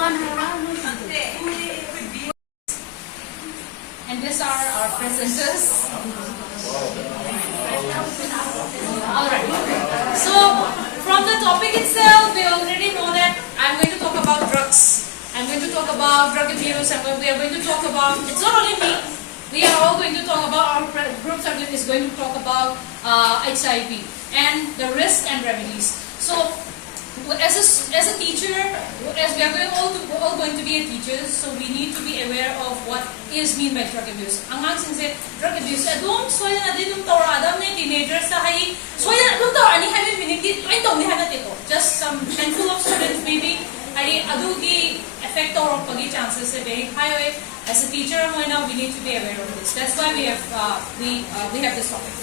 And these are our presenters. Alright. So, from the topic itself, we already know that I'm going to talk about drugs. I'm going to talk about drug abuse, and we are going to talk about, it's not only me, we are all going to talk about, our group is going to talk about HIV and the risks and remedies. So, as a teacher, as we are all going to be a teachers, so we need to be aware of what is mean by drug abuse. Angang singse drug abuse adum soya na dinum tora adam ne teenagers sa hai soya adum tora ani hai minute ay to ni hana tito. Just some handful of students maybe ay adu ki effect or pagi chances are very high. As a teacher, we need to be aware of this. That's why we have this topic.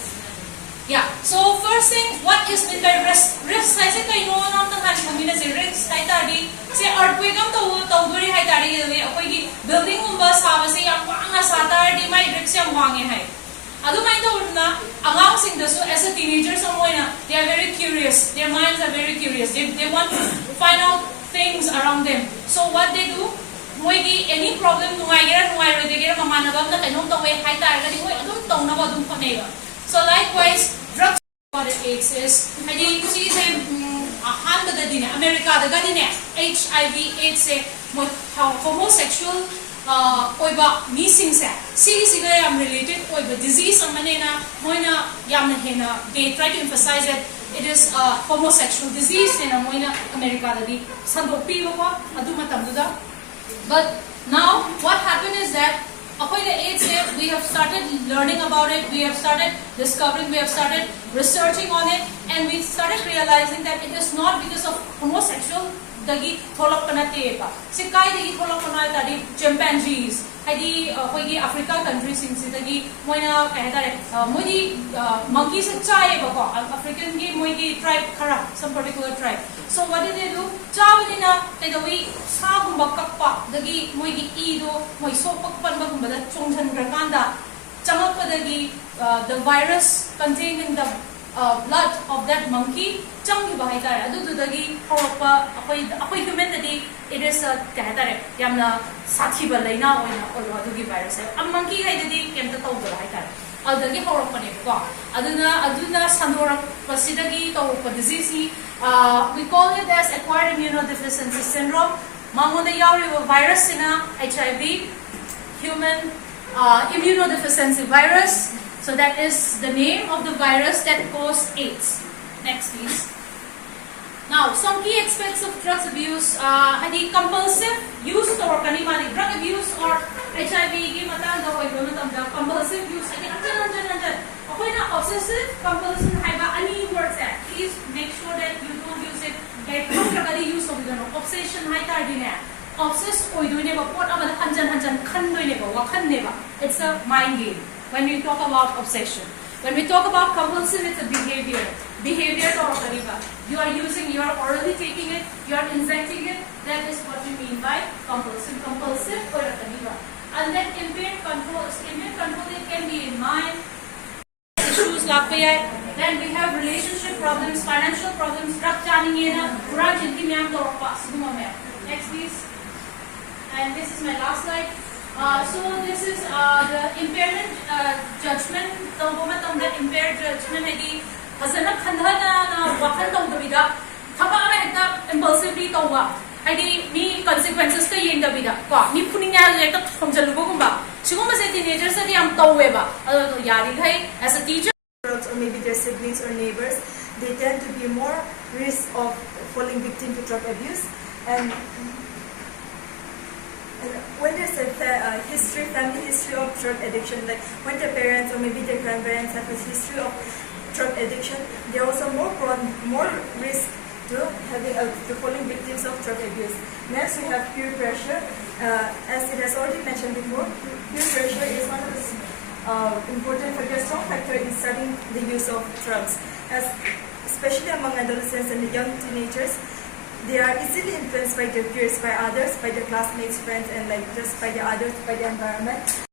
Yeah. So first thing, what is meant by risk? Risk, I say, I know not the hand. I mean, as a risk, I tadi say earthquake am to very high tadi. Ako building umbas hawa say ang anga sa tadi may risk ang wangi hai. Ado may to na ang sing so as a teenager someone they are very curious. Their minds are very curious. They want to find out things around them. So what they do? Any problem nungai gira mamanabam na kanong to way high tadi kadi adum to na ba dum panay. So likewise, drugs what it is hindi si se ahan da din America da din HIV AIDS se homosexual oiba missing se si am related oiba disease ang manena moina yam hena they try to emphasize that it is a homosexual disease na moina America da di sandopi ko adu matam da. But now what happened is that we have started learning about it, we have started discovering, we have started researching on it, and we started realizing that it is not because of homosexual dagi tholak panate pa. Si kai dagi tholak panay tadi chimpanzees, hadi Africa countries sing si dagi moina kahitare moidi monkeys chai ba ko African gi moidi tribe khara some particular tribe. So what did they do? Chawani na tadawi sa gumbakak pa dagi moigi ido moi sopak pan ba gumbada chongchan grakanda changak pa dagi the virus contained in the blood of that monkey changi ba haitare adu dagi hawpa akoy human tadi it is a kahitare yamna sathiba laina oina adu gi virus am monkey haidadi kemta tawdra haitare adagi hawpa ne ko aduna sandorak pasidagi tawpa disease we call it as acquired immunodeficiency syndrome. Mangonda yauri virus ina HIV, human immunodeficiency virus. So that is the name of the virus that causes AIDS. Next, please. Now, some key aspects of drug abuse. Hadi compulsive use or kanimani drug abuse or HIV ki matanda hoy compulsive use. Anjan. Okay na obsessive compulsive haiba any words that. Please make sure that you don't use it. Like use of obsession hai tar din hai. Obsess koi doine ba pot amada anjan khan doine ba wakhan ne ba. It's a mind game when we talk about obsession. When we talk about compulsive, it's a behavior. Behavior or kariba. You are using, you are orally taking it, you are injecting it. That is what we mean by compulsive. Compulsive or kariba. And then impaired control. Impaired control it can be in mind. Issues then we have relationship problems, financial problems, next please. And this is my last slide. So this is the impairment judgment. The impaired judgment impulsively me consequences teenagers as a teacher or maybe their siblings or neighbors, they tend to be more risk of falling victim to drug abuse. And when there's a family history of drug addiction, like when their parents or maybe their grandparents have a history of drug addiction, they're also more risk to falling victims of drug abuse. Next, we have peer pressure. As it has already mentioned before, peer pressure is one of the important factor, strong factor in starting the use of drugs. Especially among adolescents and the young teenagers, they are easily influenced by their peers, by others, by their classmates, friends, and just by the others, by the environment.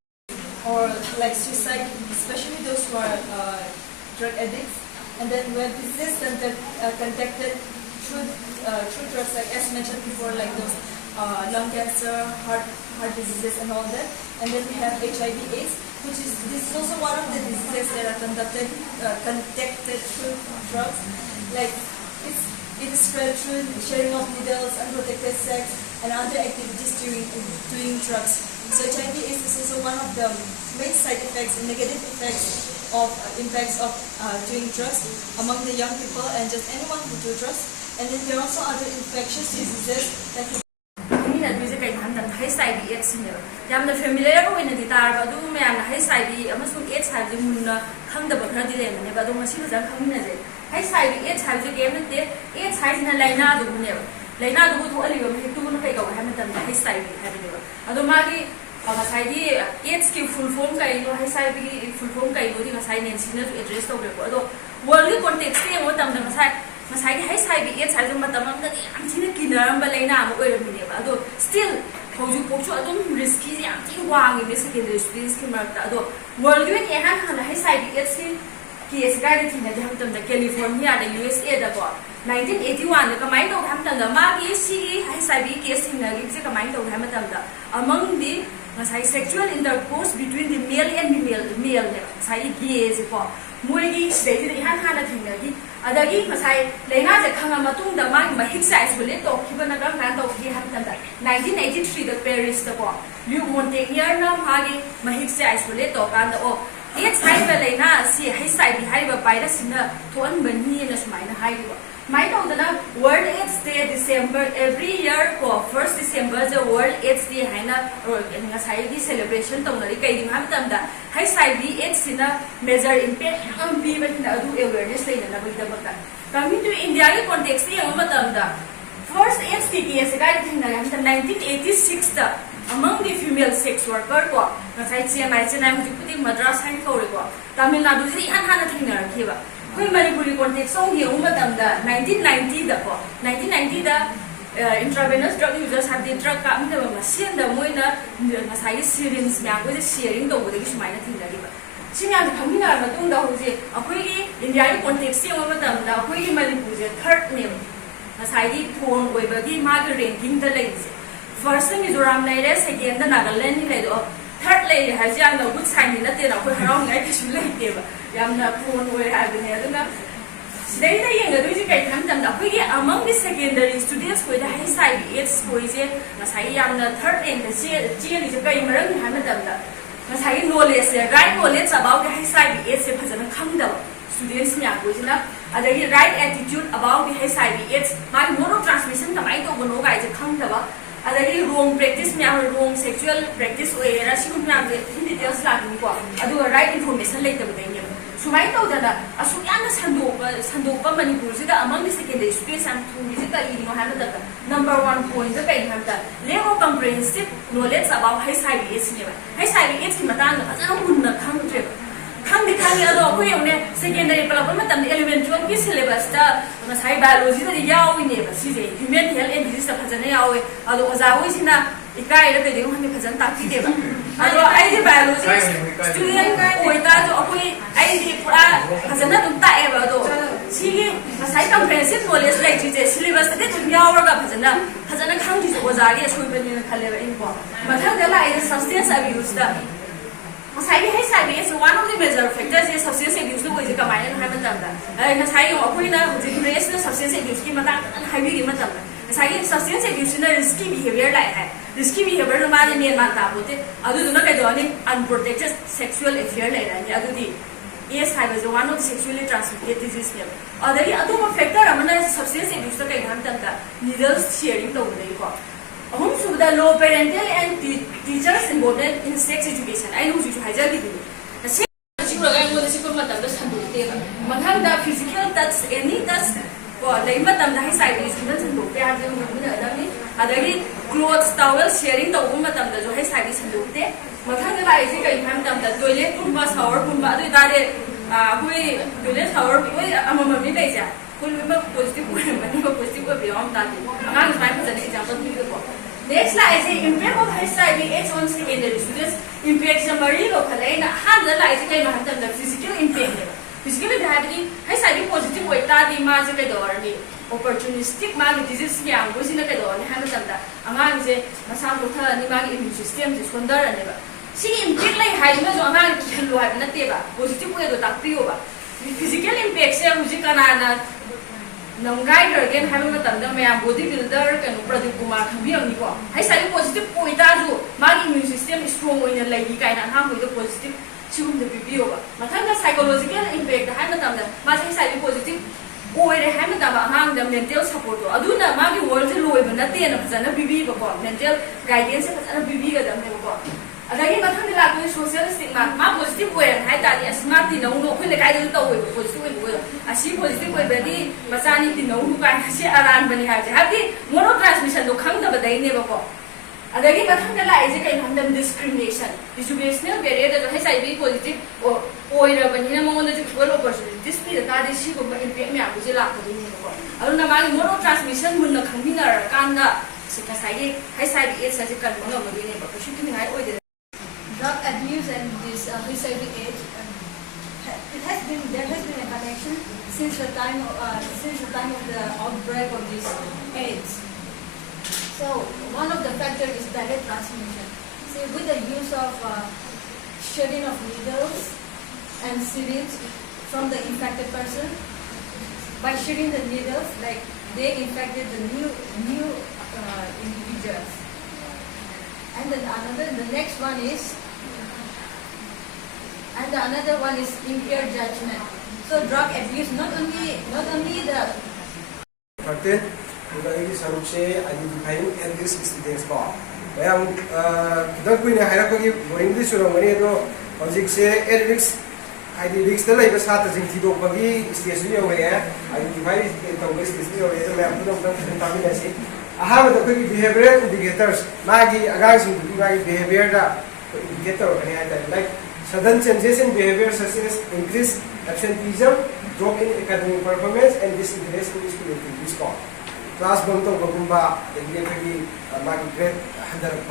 Or like suicide, especially those who are drug addicts. And then when this is contacted through drugs, like as mentioned before, like those lung cancer, heart diseases, and all that. And then we have HIV/AIDS, which is this is also one of the diseases that are contacted through drugs. Like it is spread through sharing of needles, unprotected sex, and other activities during drugs. So HIV/AIDS is also one of the main side effects and negative effects of impacts of doing drugs among the young people and just anyone who do drugs. And then there are also other infectious diseases that could HIV/AIDS yamna familiar oinadi tarba adu mayamna HIV amasung AIDS habje munna khangdaba kharadi lemane ba adu masi bajang khangminaje HIV/AIDS habje gemnate AIDS haisina laina du buneba laina du tu aliba me tu na kai ka hamatam HIV habne adu magi ngasai AIDS ki full form kai no HIV ki full form kai no di ngasai nen sina to address to be ado world context e mo tam da ngasai HIV/AIDS habje matam am da am thina kinaramba laina mo oiramine ba ado still hojik pokchu adum risky yam thi wang in secondary students ki marta ado world ki han han HIV/AIDS ki case guy thi na jam tam da California da USA da ko 1981 da kamai do tham tam da ma ki HIV case thi na gi se kamai do tham tam da among the sexual intercourse between the male and the male ne sai gay se ko moi gi sei thi han han na thi na gi adagi masai leina je khanga matung da ma mahik sai isolate to khibana kan kan to ki han tan da 1983 da Paris da ko Liu Montagnier na magi mahik sai isolate to kan da o AIDS hai ba leina si HIV hai ba virus na thon bani na smai na hai ba mai to da na World AIDS Day December every year ko 1st December the World AIDS Day hai na nga sai di celebration to ngari kai ding ham tam da HIV/AIDS na major impact am bi ba na adu awareness leina na ba da ba coming to India ki context ye am tam da first AIDS case ga thing na ham 1986 da among the female sex worker ko nga sai CMI chena hu puti madras hai ko re ko Tamil Nadu thri han han thing na rakhi ba koi Manipuri context song ye um tam da 1990 da ko 1990 da intravenous drug users have the drug ka am da ma sien da moi na nga sai syringe ya ko sharing do de ki smai na thing da ba simya da khamina ma tung da hu je akoi gi India ki context ye um tam da akoi gi Manipur je third name nga sai di thon oi ba gi ma ga ranking da lai je first Mizoram lai re second da Nagaland ni lai do third lai ha ja na good sign ni na te na ko harau ngai ki su lai te ba yamna thon oi ha ba ne aduna sidai da yeng adu ji kai tham tam da ko gi among the secondary students ko da HIV/AIDS ko je na sai yamna third rank da je ni je kai marang ni ha na tam da na sai knowledge right knowledge about the HIV/AIDS se phajana khang da students mi ko je na adagi right attitude about the HIV/AIDS ma mono transmission tamai to bono ga je khang da ba adagi wrong practice me wrong sexual practice oera sigum na de details la ni ko adu right information later ba ne sumai to da asu yana sandok ba Manipur ji da among the secondary students am thumi ji ka iri no ha da number 1 point da kai ham da lack of comprehensive knowledge about HIV/AIDS ne ba HIV/AIDS ki matang da ajana munna khangtre khang ado ko yone secondary pala ba matam 11 12 ki syllabus da ma sai biology da yawi ne ba si je human health and disease da phajana yawi ado oza oi sina ikai da de ho ne phajana ta ki de ba ado ai de biology student oi ta jo akoi ai de pura phajana dum ta e ba ado si gi ma sai comprehensive knowledge like je syllabus da de yawa ga phajana khang ji oza ge soi ba ne khale ba in ko mathang da la ai substance abuse da HIV is one of the major factors in substance abuse ko je kamai na ha matam da na sai yo akoi na race na substance abuse ki matang hai bi ki matam sai substance abuse na risky behavior lai hai risky behavior ma ne ma ta bote adu na ka do ni unprotected sexual affair lai ra ni adu di yes hai was one of the sexually transmitted disease ne adari adu ma factor amana substance abuse ka ham tam da needles sharing to dei ko home to the low parental and teachers involved in sex education. I know you have to do the same. The physical touch, any touch, for the Matam, the high students and look at them. Clothes, towels, sharing the woman, the high side and look there. Matanga is a ham, the toilet, Pumbas, our Pumba, we toilet, our way, among the days. Positive beyond that. I'm an example. Next slide is impact of HIV/AIDS on secondary students. Impact the marine or Kalena, handle the physical impact. Physical impact, HIV positive weight, the magic opportunistic magi disease yang go sina ka do ni ha matam da angang je masam ko tha ni magi immune system je sondar ane ba si impact lai hai ma jo angang ki lu ha na te ba positive way do tak priyo ba physical impact se muji kana na nonggai ger gen ha matam da me body builder ka no Pradeep Kumar khambi ang ni ko hai sai positive point da ju magi immune system strong oina lai gi kai na ha mo do positive chum de bibiyo ba mathang da psychological impact ha matam da ma sai positive ओइरे हैम तब आंग the mental support तो अदुना मागी world से लोय बना ते न फजना बीबी बको mental guidance से फजना बीबी ग दम ने बको अदगी मथन दिला को सोशल स्टिग्मा मा पॉजिटिव वे हाइ तानी स्मार्ट ति नौ नो खिले गाइड तो वे पॉजिटिव वे असि पॉजिटिव वे बदी मसानी ति नौ नु का से आरान बनी हाइ हाबी मोनो ट्रांसमिशन दो खंग द बदai ने बको अदगी मथन दिला इजे कई हम डिस्क्रिमिनेशन एजुकेशनल बैरियर द HIV पॉजिटिव ओइरा बनिना मंगोन द इक्वल अपॉर्चुनिटीज पि दा दि सि गो इम्पैक्ट म्या बुजे ला को नि को अरुना मागी मोनो ट्रांसमिशन मुन खंबिनर कांदा सिका साइगे HIV AIDS से कन मोनो मदि ने बको शुति नि high ओइदे drug abuse and this HIV AIDS there has been a connection since the time of the outbreak of this AIDS. So one of the factors is direct transmission. See, with the use of shedding of needles and syringe from the infected person, by shedding the needles, like they infected the new individuals. And then the next one is, and the another one is impaired judgment. So drug abuse not only the identifying and this is the spot. I am the Queen Hierarchy going this or many of say Eric's ideas the labor starters in Tito Pagi is the aware. Identify the map of contamination. I have the quick behavior indicators. Maggie, a guy's behavior indicator like sudden changes in behavior such as increased absenteeism, drop in academic performance, and disinterest in school activities. Class bump to Bagumba, the Gafagi, Maggie Great, 100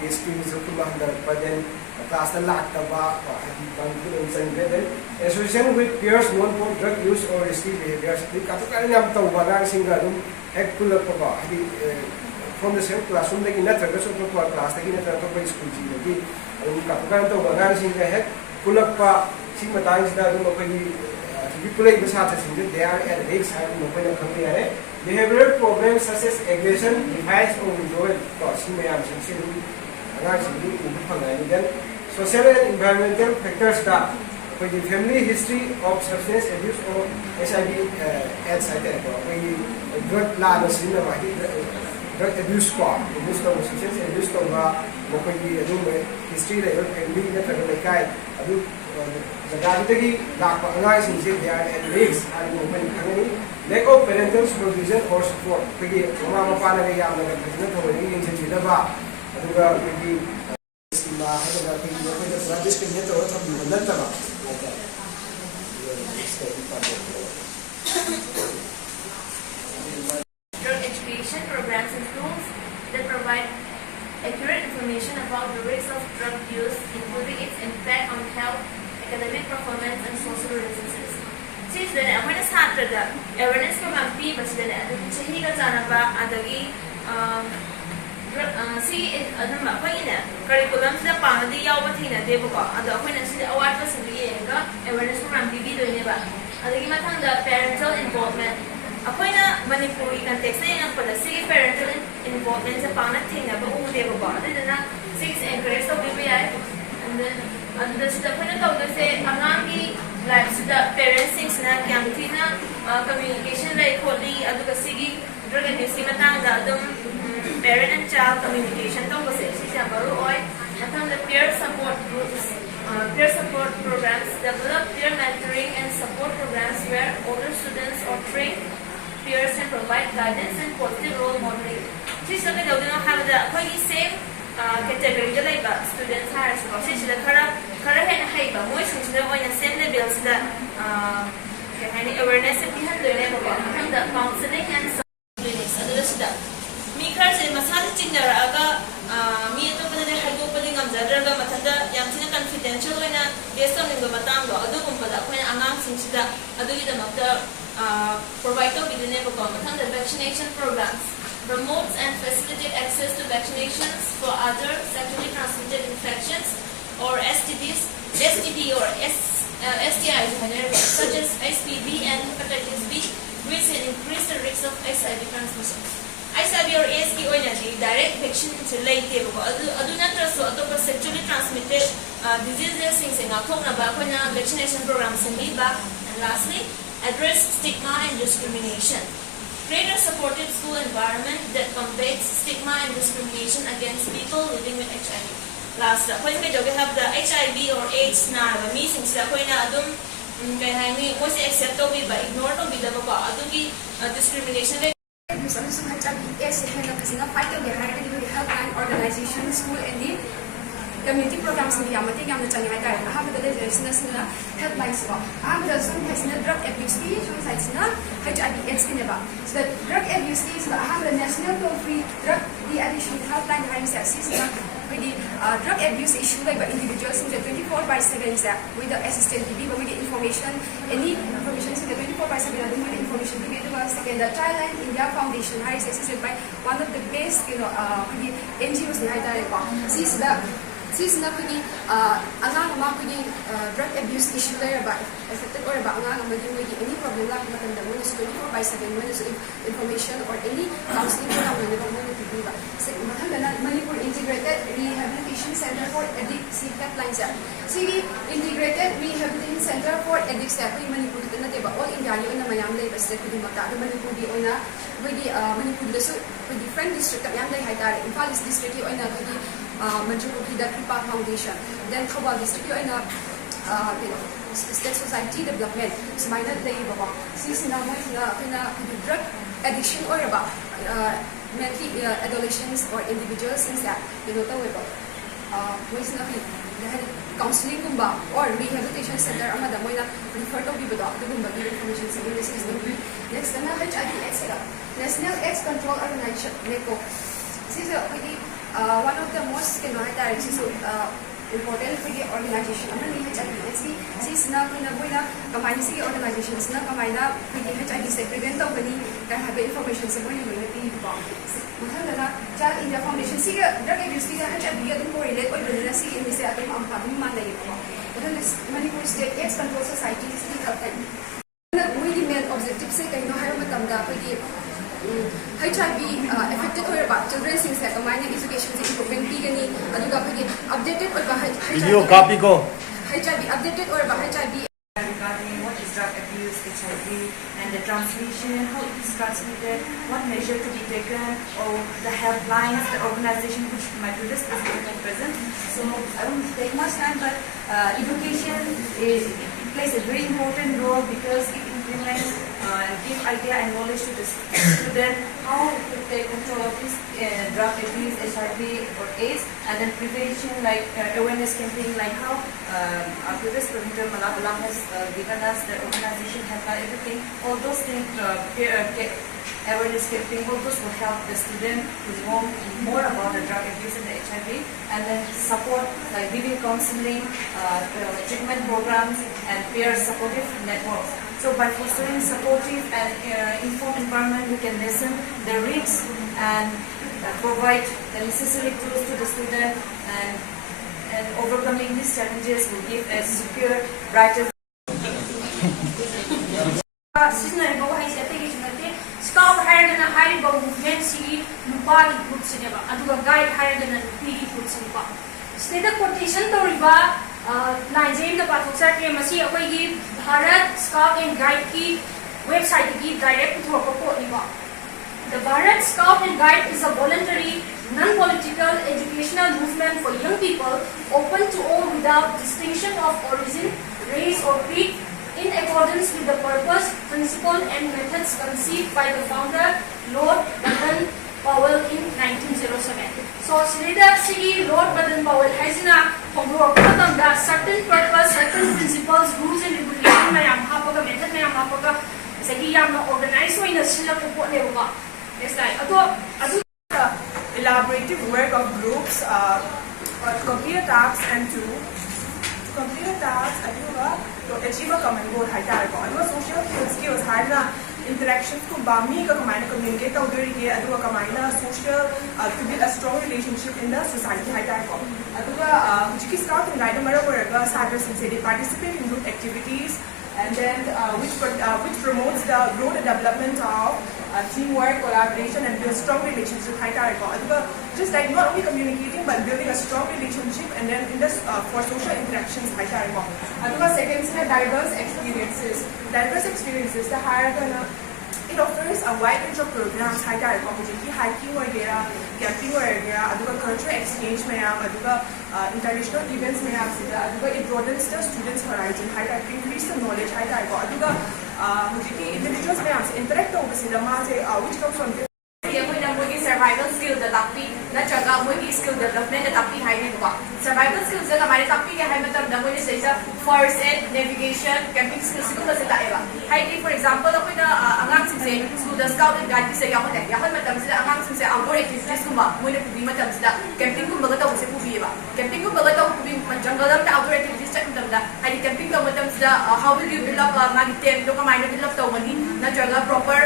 PSP is a then class the Lactaba, association with peers known for drug use or risky behaviors. The Katakanam to Wagar Singadum, head pull up from the same classroom, like in that class, taking a school. Katakan to Wagar Singa head, pull up Sigma times that people like they are at risk having behavioral problems such as aggression, defiance, or withdrawal. Social and environmental factors that for the family history of substance abuse or HIV AIDS drug abuse substance abuse history family the they are at risk lack of parental supervision or support. Drug education programs in schools that provide accurate information about the risks of drug use, including its impact on health, academic performance, and social relationships. Since then, I want to start with the awareness program P, but then I think he got adagi see curriculum the Panadi Yawatina Debuka, and the awareness awards awareness program B doing about the parental involvement. Apoina Manipuri can take for the city parental involvement a thing about who they were born. Then 6 encourage the BBI and then the Stephen of the say Anangi lives the parents things na Kamtina communication like Holy Adukasigi, drug and Yusimatang, the parent and child communication conversations and the peer support groups. Peer support programs develop peer mentoring and support programs where older students are trained peers and provide guidance and positive role modeling. She said that we don't have the same category like students higher school. She said that and Haiba, most of them when you send the bills that awareness behind the counseling and clinics. And the rest of Mikars and Masada Chinaraga, me to the Hydopoding on Zadraga Matanda, Yamtina confidential when based on the Matango, Adum, but when Anam Sinchida, Adu them after provide the vaccination programs promotes and facilitates access to vaccinations for other sexually transmitted infections or STDs, STD or STIs, such as HPV and hepatitis B, which increase the risk of HIV transmission. HIV or AIDS की ओर नहीं direct vaccine से लेते हैं अदुना trust अतोपर sexually transmitted diseases सिंह नाखों ना बाकों ना vaccination program से मिलबा. And lastly, address stigma and discrimination. Create a supportive school environment that combats stigma and discrimination against people living with HIV. Last, when we have the HIV or AIDS na missing sa when adum kaya hani mo si accept to be ba ignore to be the ba adum ki discrimination le fight helpline organization school and the community programs in the Yamati Yamachani helplines drug abuse HIV AIDS so the drug abuse is the national toll-free drug de-addiction helpline with the drug abuse issue by individuals in the 24/7 with the assistant TV with the information, any information in the 24/7 with the information to get second the Thailand India Foundation is assisted by one of the best with the NGOs in Thailand. Since na kuni angang ama kuni drug abuse issue there ba affected or ba angang ama din with any problem la matanda mo is 24/7 minutes information or any counseling program na ba mo to ba sa matanda na Manipur Integrated Rehabilitation Center for Addicts Helplines sige Integrated Rehabilitation Center for Addicts ko Manipur dito na diba all India ni na mayam lay basta kung mata Manipur di ona with the Manipur so with different district yam lay haitare Imphal district yo na with Manjukuki the Kripa Foundation, then Khawal District and State Society Development. So my not day baba. Since now drug addiction or about mentally adolescents or individuals since that was not counseling kumba or rehabilitation center amada moina refer to people the information services next National AIDS Control Organization NECO. This is one of the most important for the organization. Since now we organizations na kamaina HIV prevent have information sa mga Child India Foundation drug abuse HIV correlate Manipur State AIDS Control Society main objective HIV affected or about children since that minor education is improving pigani updated or video copy go HIV updated or about HIV regarding what is drug abuse, HIV, and the transmission, how it is transmitted, what measure to be taken, or the helplines, the organization which my previous president is present. So I won't take much time, but education plays a very important role because it implements and give idea and knowledge to the student how to take control of this drug abuse, HIV or AIDS, and then prevention like awareness campaign like how our previous presenter Malabalam has given us the organization helpline, everything. All those things, awareness campaign, all those will help the student to know more about the drug abuse and the HIV, and then support like giving counseling, treatment programs, and peer supportive networks. So by fostering supportive and informed environment, we can lessen the risks and provide the necessary tools to the student, and overcoming these challenges will give a secure, brighter. Scout higher than a high movement city, Lupari put cinema, and guide higher than a PD put cinema. State the quotation to Riva, Nigeria, the Patusa, Masi, Away, Bharat, Scout and Guide key website to give direct to Riva. The Bharat Scout and Guide is a voluntary, non-political educational movement for young people, open to all without distinction of origin, race, or creed, in accordance with the purpose, principle, and methods conceived by the founder, Lord Baden Powell in 1907. So, Srida Sigi Lord Baden Powell has in a certain purpose, certain principles, rules, and regulations, method, organized in a sila elaborative work of groups, computer tasks, and to complete tasks to achieve a common goal. Social skills interactions ko ba mi ka kamay na communicate tawdurige aduga kamay na social to build a strong relationship in the society hai ta ko aduga hujiki scout and guide mara waraga sagar since they participate in group activities and then which promotes the growth and development of teamwork, collaboration, and build strong relationship. Just like not only communicating but building a strong relationship, and then in this for social interactions. Second is diverse experiences. Diverse experiences. The higher it offers a wide range of programs. Hiking camping cultural exchange international events it broadens the students' horizon. Increase the knowledge. Individuals interact which comes from survival skills the tapi na chaga mo ki skill development the tapi hai ni ba survival skills the kamari tapi ke hai matlab da mo ni sai first aid navigation camping skills ko sa ta eba hai ki for example ako na angang sing se school the scout and guide se ya ko ta ya ko matlab sila angang sing se outdoor activities ko ba mo ni pubi matlab sila camping ko baga ta se pubi ba camping ko baga ta pubi jungle da outdoor activities ta matlab da hai camping ko matlab sila how will you build up ma tent lo kamai na build up ta mani na jaga proper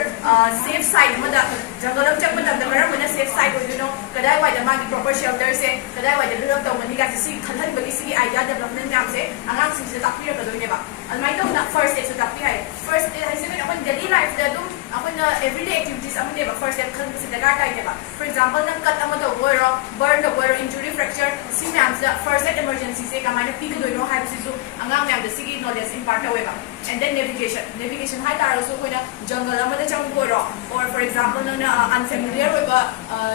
safe side mo da jungle da chak matlab da a safe side you know kadai wai da magi proper shelter se kadai wai da develop ta mani ga si khalhan bagi si idea development jam se angang sing se takpi ka do ne ba almai to na first aid so takpi hai first aid hai se apun daily life da dum apun everyday activities apun ne ba first aid khan se daga kai ne ba for example na cut ama to boiro burn the boiro injury fracture si ma'am se first aid emergency se ka mane pi ka do no hai si so angang ma'am da si knowledge impart away ba and then navigation hai tar also koina jungle ama da chang boiro or for example na unfamiliar with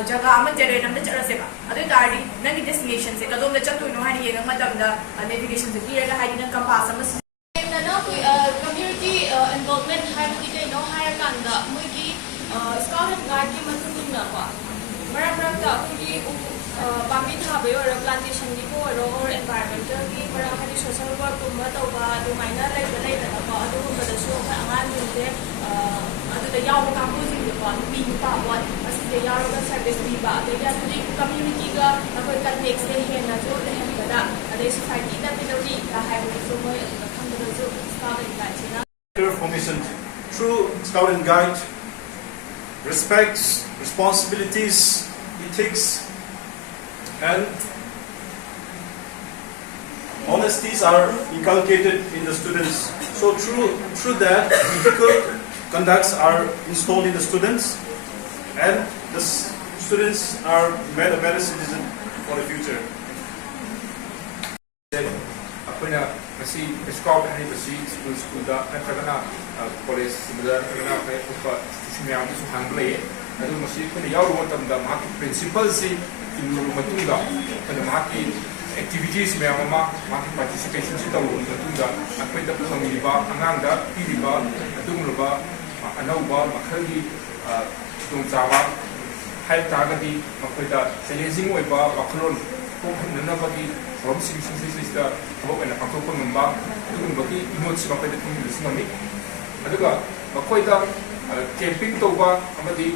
jaga ama terrain amda chara se ba adu tari nangi destination se kadom da chatu no hani yenga matam da navigation se kira ga hani na compass ama na na community involvement hai mu ki no hire kan da mu ki scout and guide ki matung na ba maram ta ki pambi tha be or plantation ni ko or environmental ki mara hani social work ko ma ta ba do minor like da ba adu ko da so angan ni de adu da yaw ka mu ji ko bi pa wa the Yaroga service diba, the community ga ako'y connects din hen na so lehem kada, the society na pinuli kahit so mo yung kamdo so scout and guide sila. Formation through scout and guide, respects, responsibilities, ethics, and honesties are inculcated in the students. So through that, ethical conducts are installed in the students. And the students are made a better citizen for the future. Apuna kasi scout hari basi school da natagana college da natagana kay upa simya ang su hangle adu masi kuna yaw ro tam da maki principal si inuru matunda kana maki activities me ama maki participation si tawo matunda akwai da pangiliba angang da iriba adumruba anauba makhali Tungsawa, hai tagadi, makwita, challenging way ba, baklon, kung nana bagi, from sing da, about and a pangko numba, kung bagi, emotes makwita kung lusinami. Aduga, makwita, camping to ba, amadi,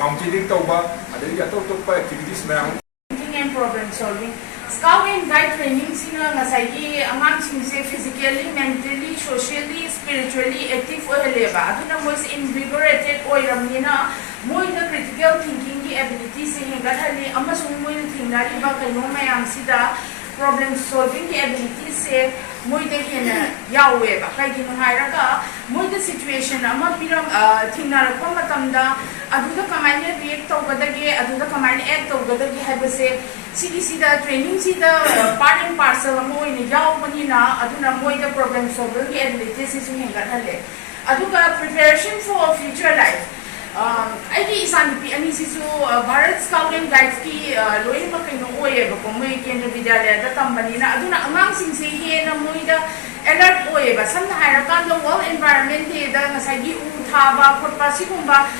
mountaineering to ba, adali ato to pa activities mayang. Thinking and problem solving. Scout and guide training sina ngasai amang singse physically, mentally, socially, spiritually active oileba. Aduna mo is invigorated oiramina. Mo the critical thinking ki ability se hengathali amasung mo thingnari ba kaino mayang sida problem solving ki ability se mo de hena yawe ba kai gino hairaga mo the situation ama piram thingnara ko matamda aduda kamaina react tawgadage aduda kamaina act tawgadage habase sida training sida part and parcel mo ina yaw manina aduna mo the problem solving ki ability se hengathale aduga preparation for future life I isang ani sisu Bharat Scout and Guides ki loy ma kaino oye ba ko mai kendra vidyalaya da tambani na aduna amang sing se he na moi da alert oye ba samna haira kan the world environment he da ngasai gi u tha ba khotpa sigumba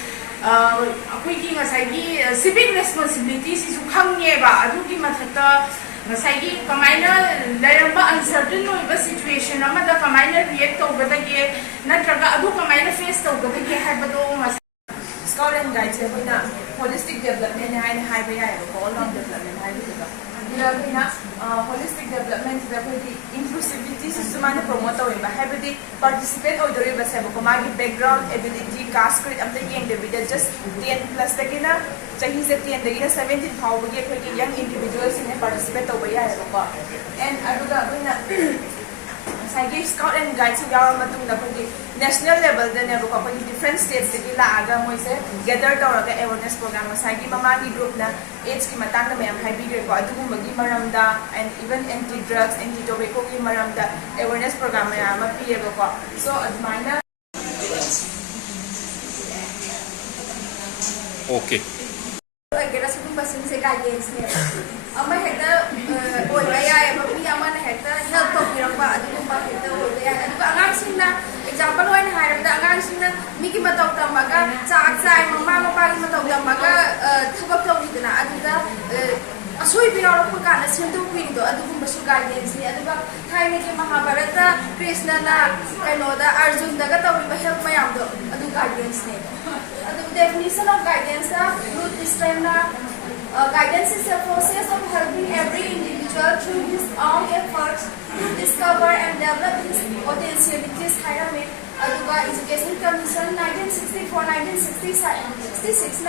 akoi ki ngasai gi civic responsibility sisu khangye ba adu ki mathata ngasai gi kamaina layamba uncertain oi ba situation ama da kamaina react tawba da ge natraga adu kamaina face tawba da ge ha ba do Scout and guide se hoina holistic development hai na hai ba ya all round development hai ba holistic development inclusivity system promote participate background ability caste grade just 10 plus chahi se 10 17 young individuals participate and Scout and Guides national level different states gather awareness program group AIDS and even anti-drugs, anti-tobacco awareness program so Okay. example one hire the agang Miki Matok Tamaga, Chak Mama Pali Matok Tamaga, Tabako Vidana, Aduda, a sweeping out of Pukana, Sindu window, Adubashu guidance, the Aduba, Kaimiki Mahabharata, Krishna, Kanoda, Arjun, the Gata will help my amdo, Adu guidance name. The definition of guidance, root is guidance is a process of helping every individual through his own efforts to discover and develop his potentialities. Education Commission 1964-1966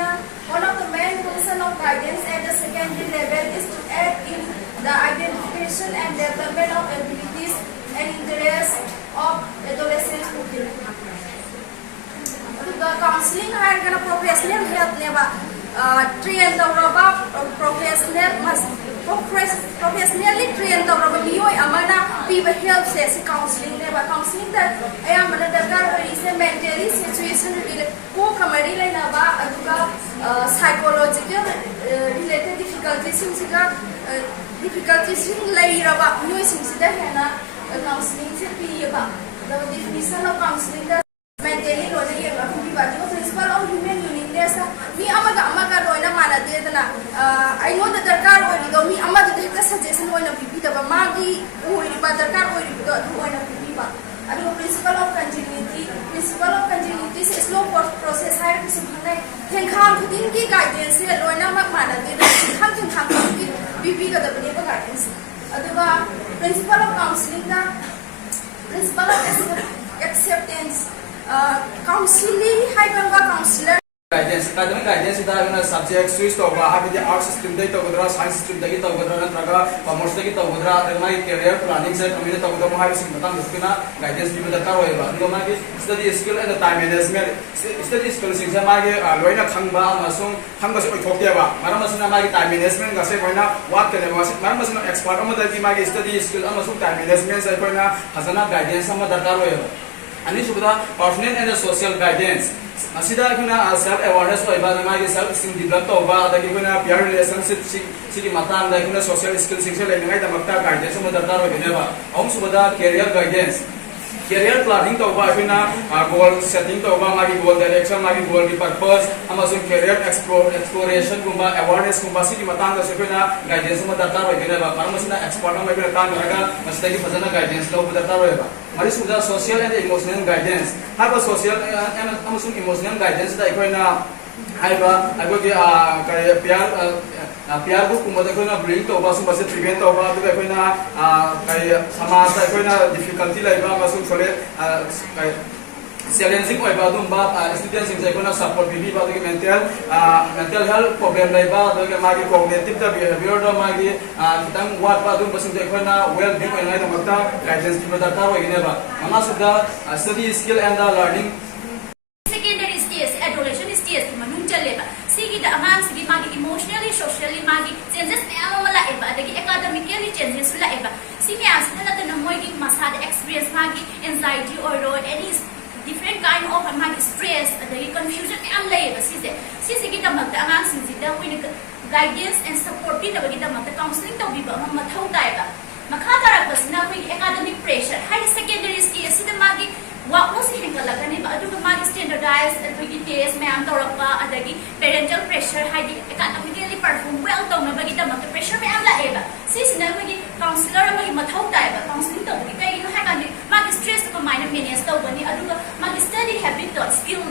one of the main function of guidance at the secondary level is to aid in the identification and development of abilities and interests of adolescents. The counseling hire professional help train the professionally trained the amana people help says counseling counseling that I am is a mentally situation psychological related difficulties counseling the definition of counseling mentally principle of human uniqueness me amaga roina manadedana I know that darkar oido me amadu hekta suggestion oina pipidaba magi oiriba darkar oirido oina pipiba adu principle of continuity is slow process higher discipline thengkhang khudin ki guidance se roina mak manadedana thengkhang ki pipiga da bane guidance aduga principle of counseling da principle of acceptance counseling counselor guidance subject switch to art stream science stream commerce career planning guidance study skill and time management study skill time management expert study skill time management guidance personal and social guidance self-awareness self-esteem develop peer relationship social skills guidance career guidance career planning goal setting goal direction goal purpose career exploration awareness guidance expert social and emotional guidance social and emotional guidance PR group bring to prevent difficulty challenging students support mental health problem cognitive behavior guidance study skill and learning secondary stage adolescent stage emotionally socially changes academically changes experience anxiety or any different kind of stress confusion guidance and support counseling academic pressure high secondary stage what was standardized test parental pressure academically perform well pressure counselor counseling stress manage study habit skill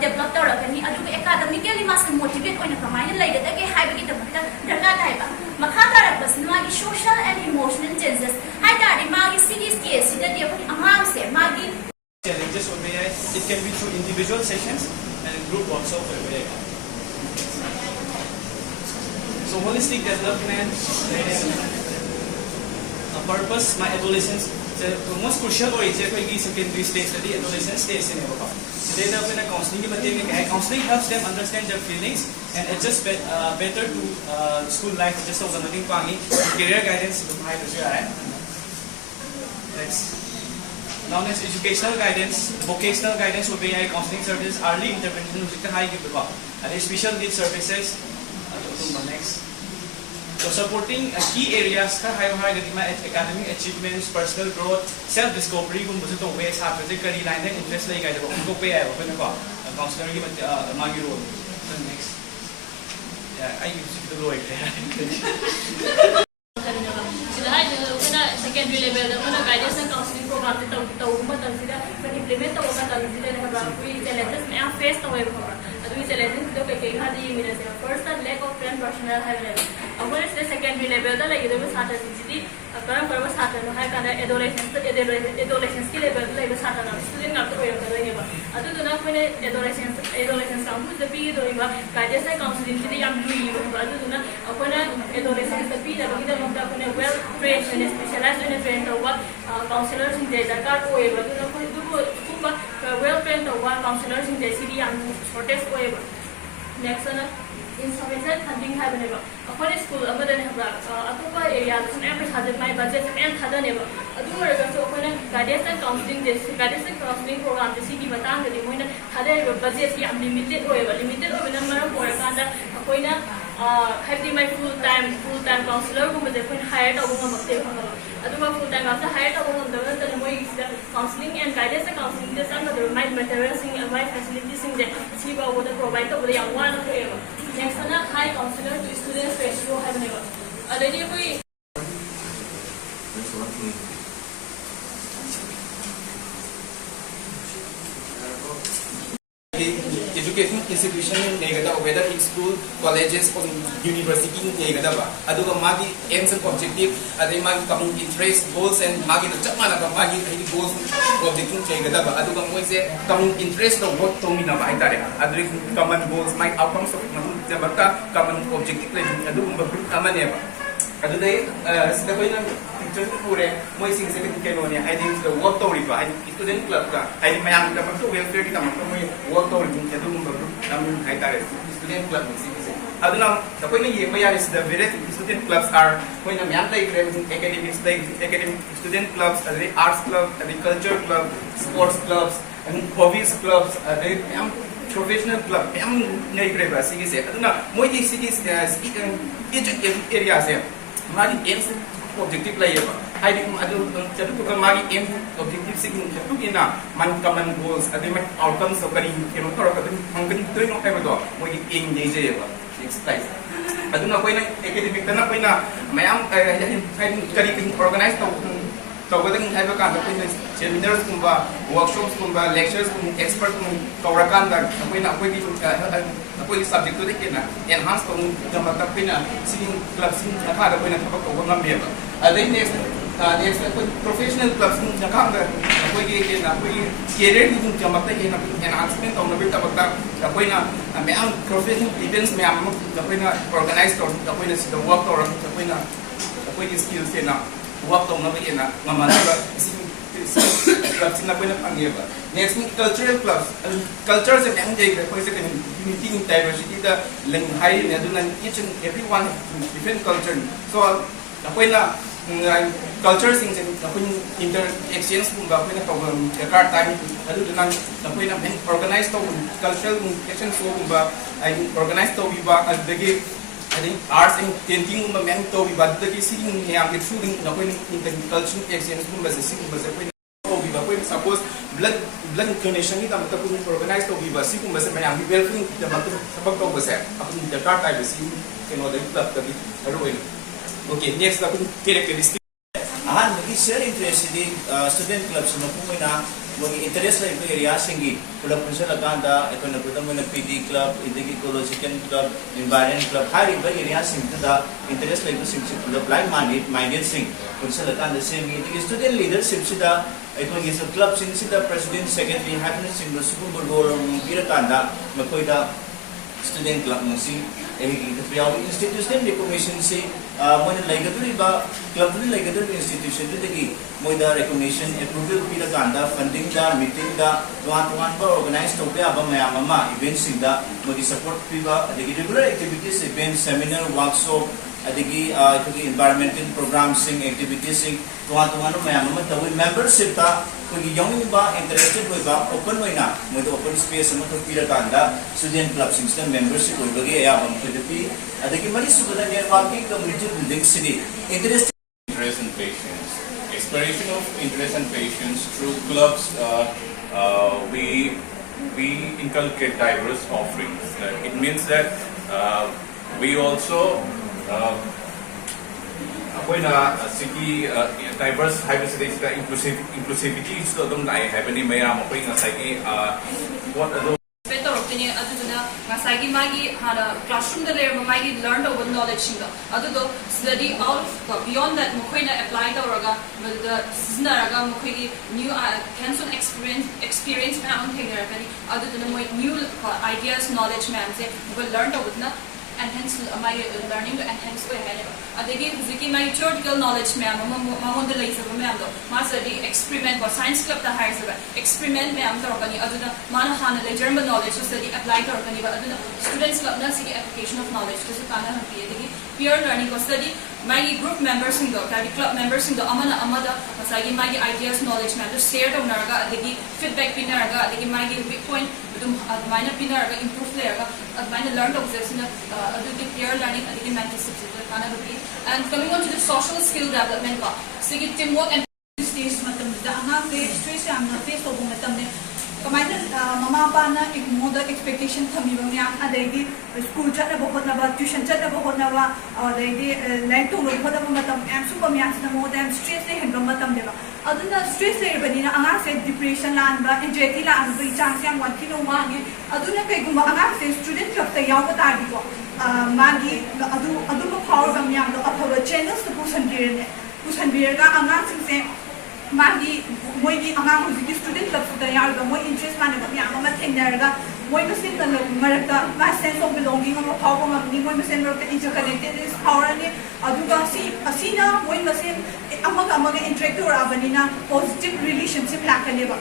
develop academically motivate makata bas magi social and emotional changes hai ta di magi city stage sida dia ko amam se magi challenges of AI. It can be through individual sessions and group workshops of AI. So holistic development, a purpose, my adolescence, the most crucial or is secondary stage, the adolescent stage in Europe. So they develop a counseling, counseling helps them understand their feelings and adjust better to school life, just over the career guidance. Next. Now next, educational guidance, vocational guidance will be counseling services, early intervention, and special needs services. Next. So supporting key areas, academic achievements, personal growth, self-discovery, ways career line interest counselor role. Next. Yeah, I use the lawyer. Secondary level guidance and counseling program to implement challenges face first lack of friend personnel secondary level adolescence level student adolescence guidance and counseling adolescence well trained specialized in trained counselors in the well trained counselors in the city and shortest wave. Next insufficient funding have never. Upon school, other than a area, my budget and other never. Guidance and counseling this guidance and counseling program, the city Batang, the Moina, had budget limited or limited over number of work under Apoina. Having my full-time counselor who was hired a woman of the full-time after hired a woman the counseling and guidance and counseling the some of the materials and my facilities in the CIBA would provide over the young one forever. Next one, high counselor to students ratio have never. Education institution whether in school, colleges, or university magi aims and objective, magi common interest, goals and magi goals objective common interest of what to mean common goals, my outcomes of common objective work student club welfare work student club the various student clubs are academic student clubs, arts club, culture club, sports clubs, and hobbies clubs, professional club. Each areas objective layer. I think magi aim objective significant man common goals outcomes of exercise. Academic organized seminars, workshops, lectures, experts, subject to the enhance clubs next professional clubs career enhancement professional events organized work skills work clubs next cultural clubs. Cultures and unity in diversity, each and everyone different culture. So cultures in inter exchange organized cultural action organized I think arts and painting cultural exchange suppose blood donation organized okay, next characteristic. Share interest in student clubs मोगी interest like area सिंगी पुलप पुंसल अकांदा एकोना पुतम मोना पीडी club इदगी इकोलॉजिकल क्लब एनवायरनमेंट क्लब हारी बा एरिया सिंगदा इंटरेस्ट लाइक सिंग पुलप लाइक माइंडेड सिंग पुंसल अकांदा सेमी इदगी स्टूडेंट लीडरशिप सिदा एकोगी क्लब सिंग सिदा प्रेसिडेंट सेक्रेटरी हैपनिंग सिंग सुकुम रोल बिरा कांदा मकोइदा student club masi institutional recognition se moina laigaduriba club ni laigaduri institution degi moida recognition approval pira kanda funding da meeting da tuan ba organize to be aba mayam ama events da modi support piba degi regular activities event seminar workshop adigi environmental programs sing activities sing tuan mayam ama tawi membership ta कोई young ba interested होइबा open होइना मोद open space अमा तो पिरा कांदा student club system membership होइबगे या हम खुदपि अदगी मरि सुबदा networking community building city interest and patience. Expression of interest and patience through clubs. We inculcate diverse offerings. It means that we also अखोइना सिगी diverse हाइबसिदा inclusivity is the dom nai habani mayam अखोइ ngasai what तौरक्तनी अदुना ngasai magi hana classroom da lear magi learn over knowledge singa adudo study out of beyond that mokoina apply tawraga the sinaraga mokoi new hands-on experience ma on thegrakani aduduna moi new ideas knowledge ma se will learn over na enhance my learning to enhance ko hai adegi ziki my theoretical knowledge me amon de laisa me am do master di experiment ko science club da hire saba experiment me am tarokani aduna mana hana le german knowledge study apply tarokani ba aduna students club na sigi application of knowledge ko kana hapi adegi peer learning ko study my group members in the club members in the amada masagi my ideas knowledge me to share to naraga adegi feedback pinaraga adegi my weak point adum admaina pinaraga improve layerga admaina learn to possess na adegi peer learning adegi mentorship kana hapi and coming on to the social skill development ka sigi teamwork and stage matam da anga pe stress am na face obu matam ne kamaina mama pa na ek moda expectation thami ba myam adegi school chat na bahut na ba tuition chat na bahut na ba adegi land to bahut na matam am su ba myam na moda am stress ne hen matam ne ba aduna stress le bani na anga se depression lan ba anxiety lan ba chance yang wan kino ma ne aduna kai gumba anga se student club ta yaw ba ta di ko magi adu ko power ba myam do aphawa channels to pusan birga anga se magi moigi anga music student club ta yaw ba moi interest man ba myam ma thengna moi masin ta marakta ma sense of belonging ma power ma ni moi masin marakta interconnected is power ne adu ga asina moi masin amaga interact ora banina positive relationship lakane ba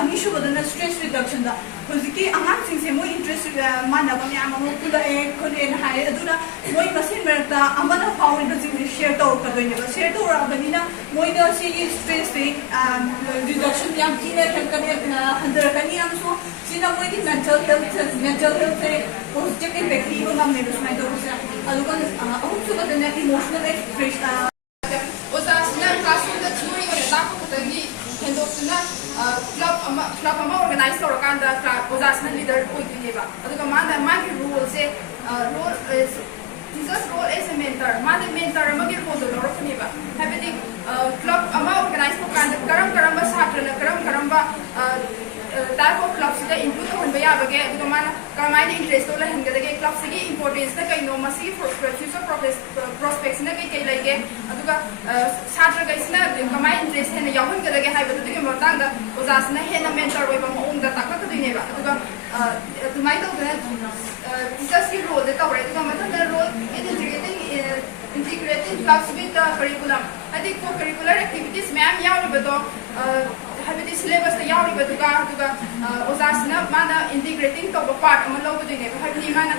anishu badana stress reduction da hojiki anga sing se moi interest mana ba myam mo pula kolen hai aduna moi masin merta amana found the share to ka doine ba share to ra banina moi da si stress se reduction yam kine kan handar kani am so sina moi ki mental health se positive impact ni ngam ne dusmai do sa alukan ahum su badana emotional expression osa sina classroom da theory or ta ko tani hendopna club ama organize torokanda ozasna leader oidineba aduga ma ki role se role is Jesus role as a mentor mentor amagi role do rokaneba habidi club ama organize torokanda karam ba satra na karam ba type of club se include hon ba ya bage aduga mana kamaina interest to la hengada ge club se ge importance na kai no masi for future prospects na kai lage aduga satra ga isna kamai interest hena yahun ga ge haiba aduga matang da ozasna hena mentor oi ba ong da takka ka dine ba aduga tumai to ga Jesus ki role de tawre aduga matang da role integrating clubs with the curriculum I think for curricular activities ma'am yaw ba do habiti syllabus ta yaw ba duga ozasna mana integrating to ba part ama lo ba dine ba habiti mana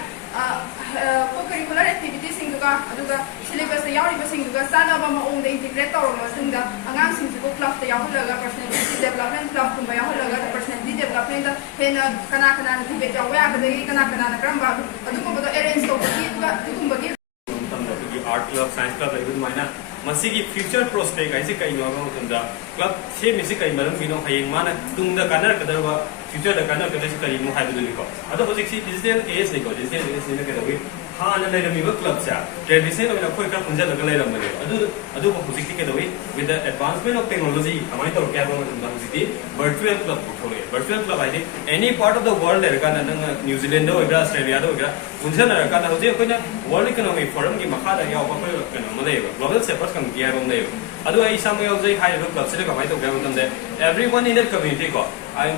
co-curricular activities sing duga syllabus ta yaw ba sing duga sana ba ma ong da integrate to ma sing da angang sing ko club ta yaw laga personality development club kum ba yaw laga personality development da hena kana na debate yaw ya ga dei kana na kram ba aduga ba arrange to ba duga kum ba art club science club like mana masigi future prospect ai se kai no ba tunda club se mi se kai maram bino hayeng mana tungda kanar kadar ba future da kanar kadar se kai mo hai du ni ko ado hojik si digital age ni ko digital age ni ka dawi ꯍꯥꯟꯅ ꯂꯩꯔꯝꯃꯤꯕ ꯀ꯭ꯂꯕꯁꯦ traditional ꯑꯣꯏꯅ ꯑꯩꯈꯣꯏ ꯈꯔ ꯄꯨꯟꯁꯤꯜꯂꯒ ꯂꯩꯔꯝꯕꯅꯦꯕ ꯑꯗꯨꯕꯨ ꯍꯧꯖꯤꯛꯇꯤ ꯀꯩꯗꯧꯏ with the ꯑꯦꯗꯚꯥꯟꯁꯃꯦꯟ of technology ꯀꯃꯥꯏꯅ ꯇꯧꯔꯛꯀꯦ ꯍꯥꯏꯕ ꯃꯇꯝꯗ ꯍꯧꯖꯤꯛꯇꯤ ꯚꯔꯆꯨꯋꯦꯜ ꯀ꯭ꯂꯕ ꯊꯣꯛꯂꯛꯑꯦ ꯚꯔꯆꯨꯋꯦल ꯀ꯭ꯂꯕ ꯍꯥꯏꯗꯤ any part of the world ꯂꯩꯔꯀꯥꯟꯗ ꯅꯪꯅ ꯅ꯭ꯌꯨꯖꯤꯂꯦꯟꯗ ꯑꯣꯏꯒꯦꯔꯥ ꯑꯁꯇ꯭ꯔꯦꯂꯤꯌꯥꯗ ꯑꯣꯏꯒꯦꯔꯥ ꯄꯨꯟꯁꯤꯟꯅꯔꯀꯥꯟꯗ ꯍꯧꯖꯤꯛ ꯑꯩꯈꯣꯏꯅ ꯋꯥꯔꯜ ꯏꯀꯣꯅꯣꯃꯤꯛ ꯐꯣꯔꯝꯒꯤ ꯃꯈꯥꯗ ꯌꯥꯎꯕ ꯑꯩꯈꯣꯏ ꯀꯩꯅꯣ ꯑꯃ ꯂꯩꯌꯦꯕ ꯒ꯭ꯂꯣꯕꯦꯜ ꯁꯦꯄꯔꯁ ꯀꯝꯃꯤꯇꯤ ꯍꯥꯏꯕ ꯑꯃ ꯂꯩꯌꯦꯕ ꯑꯗꯣ ꯑꯩ ꯏꯁꯥꯃꯛ ꯌꯥꯎꯖꯩ ꯍꯥꯏꯔꯤꯕ ꯀ꯭ꯂꯕꯁꯤꯗ ꯀꯃꯥꯏꯅ ꯇꯧꯒꯦ ꯍꯥꯏꯕ ꯃꯇꯝꯗ every one in that community ꯀꯣ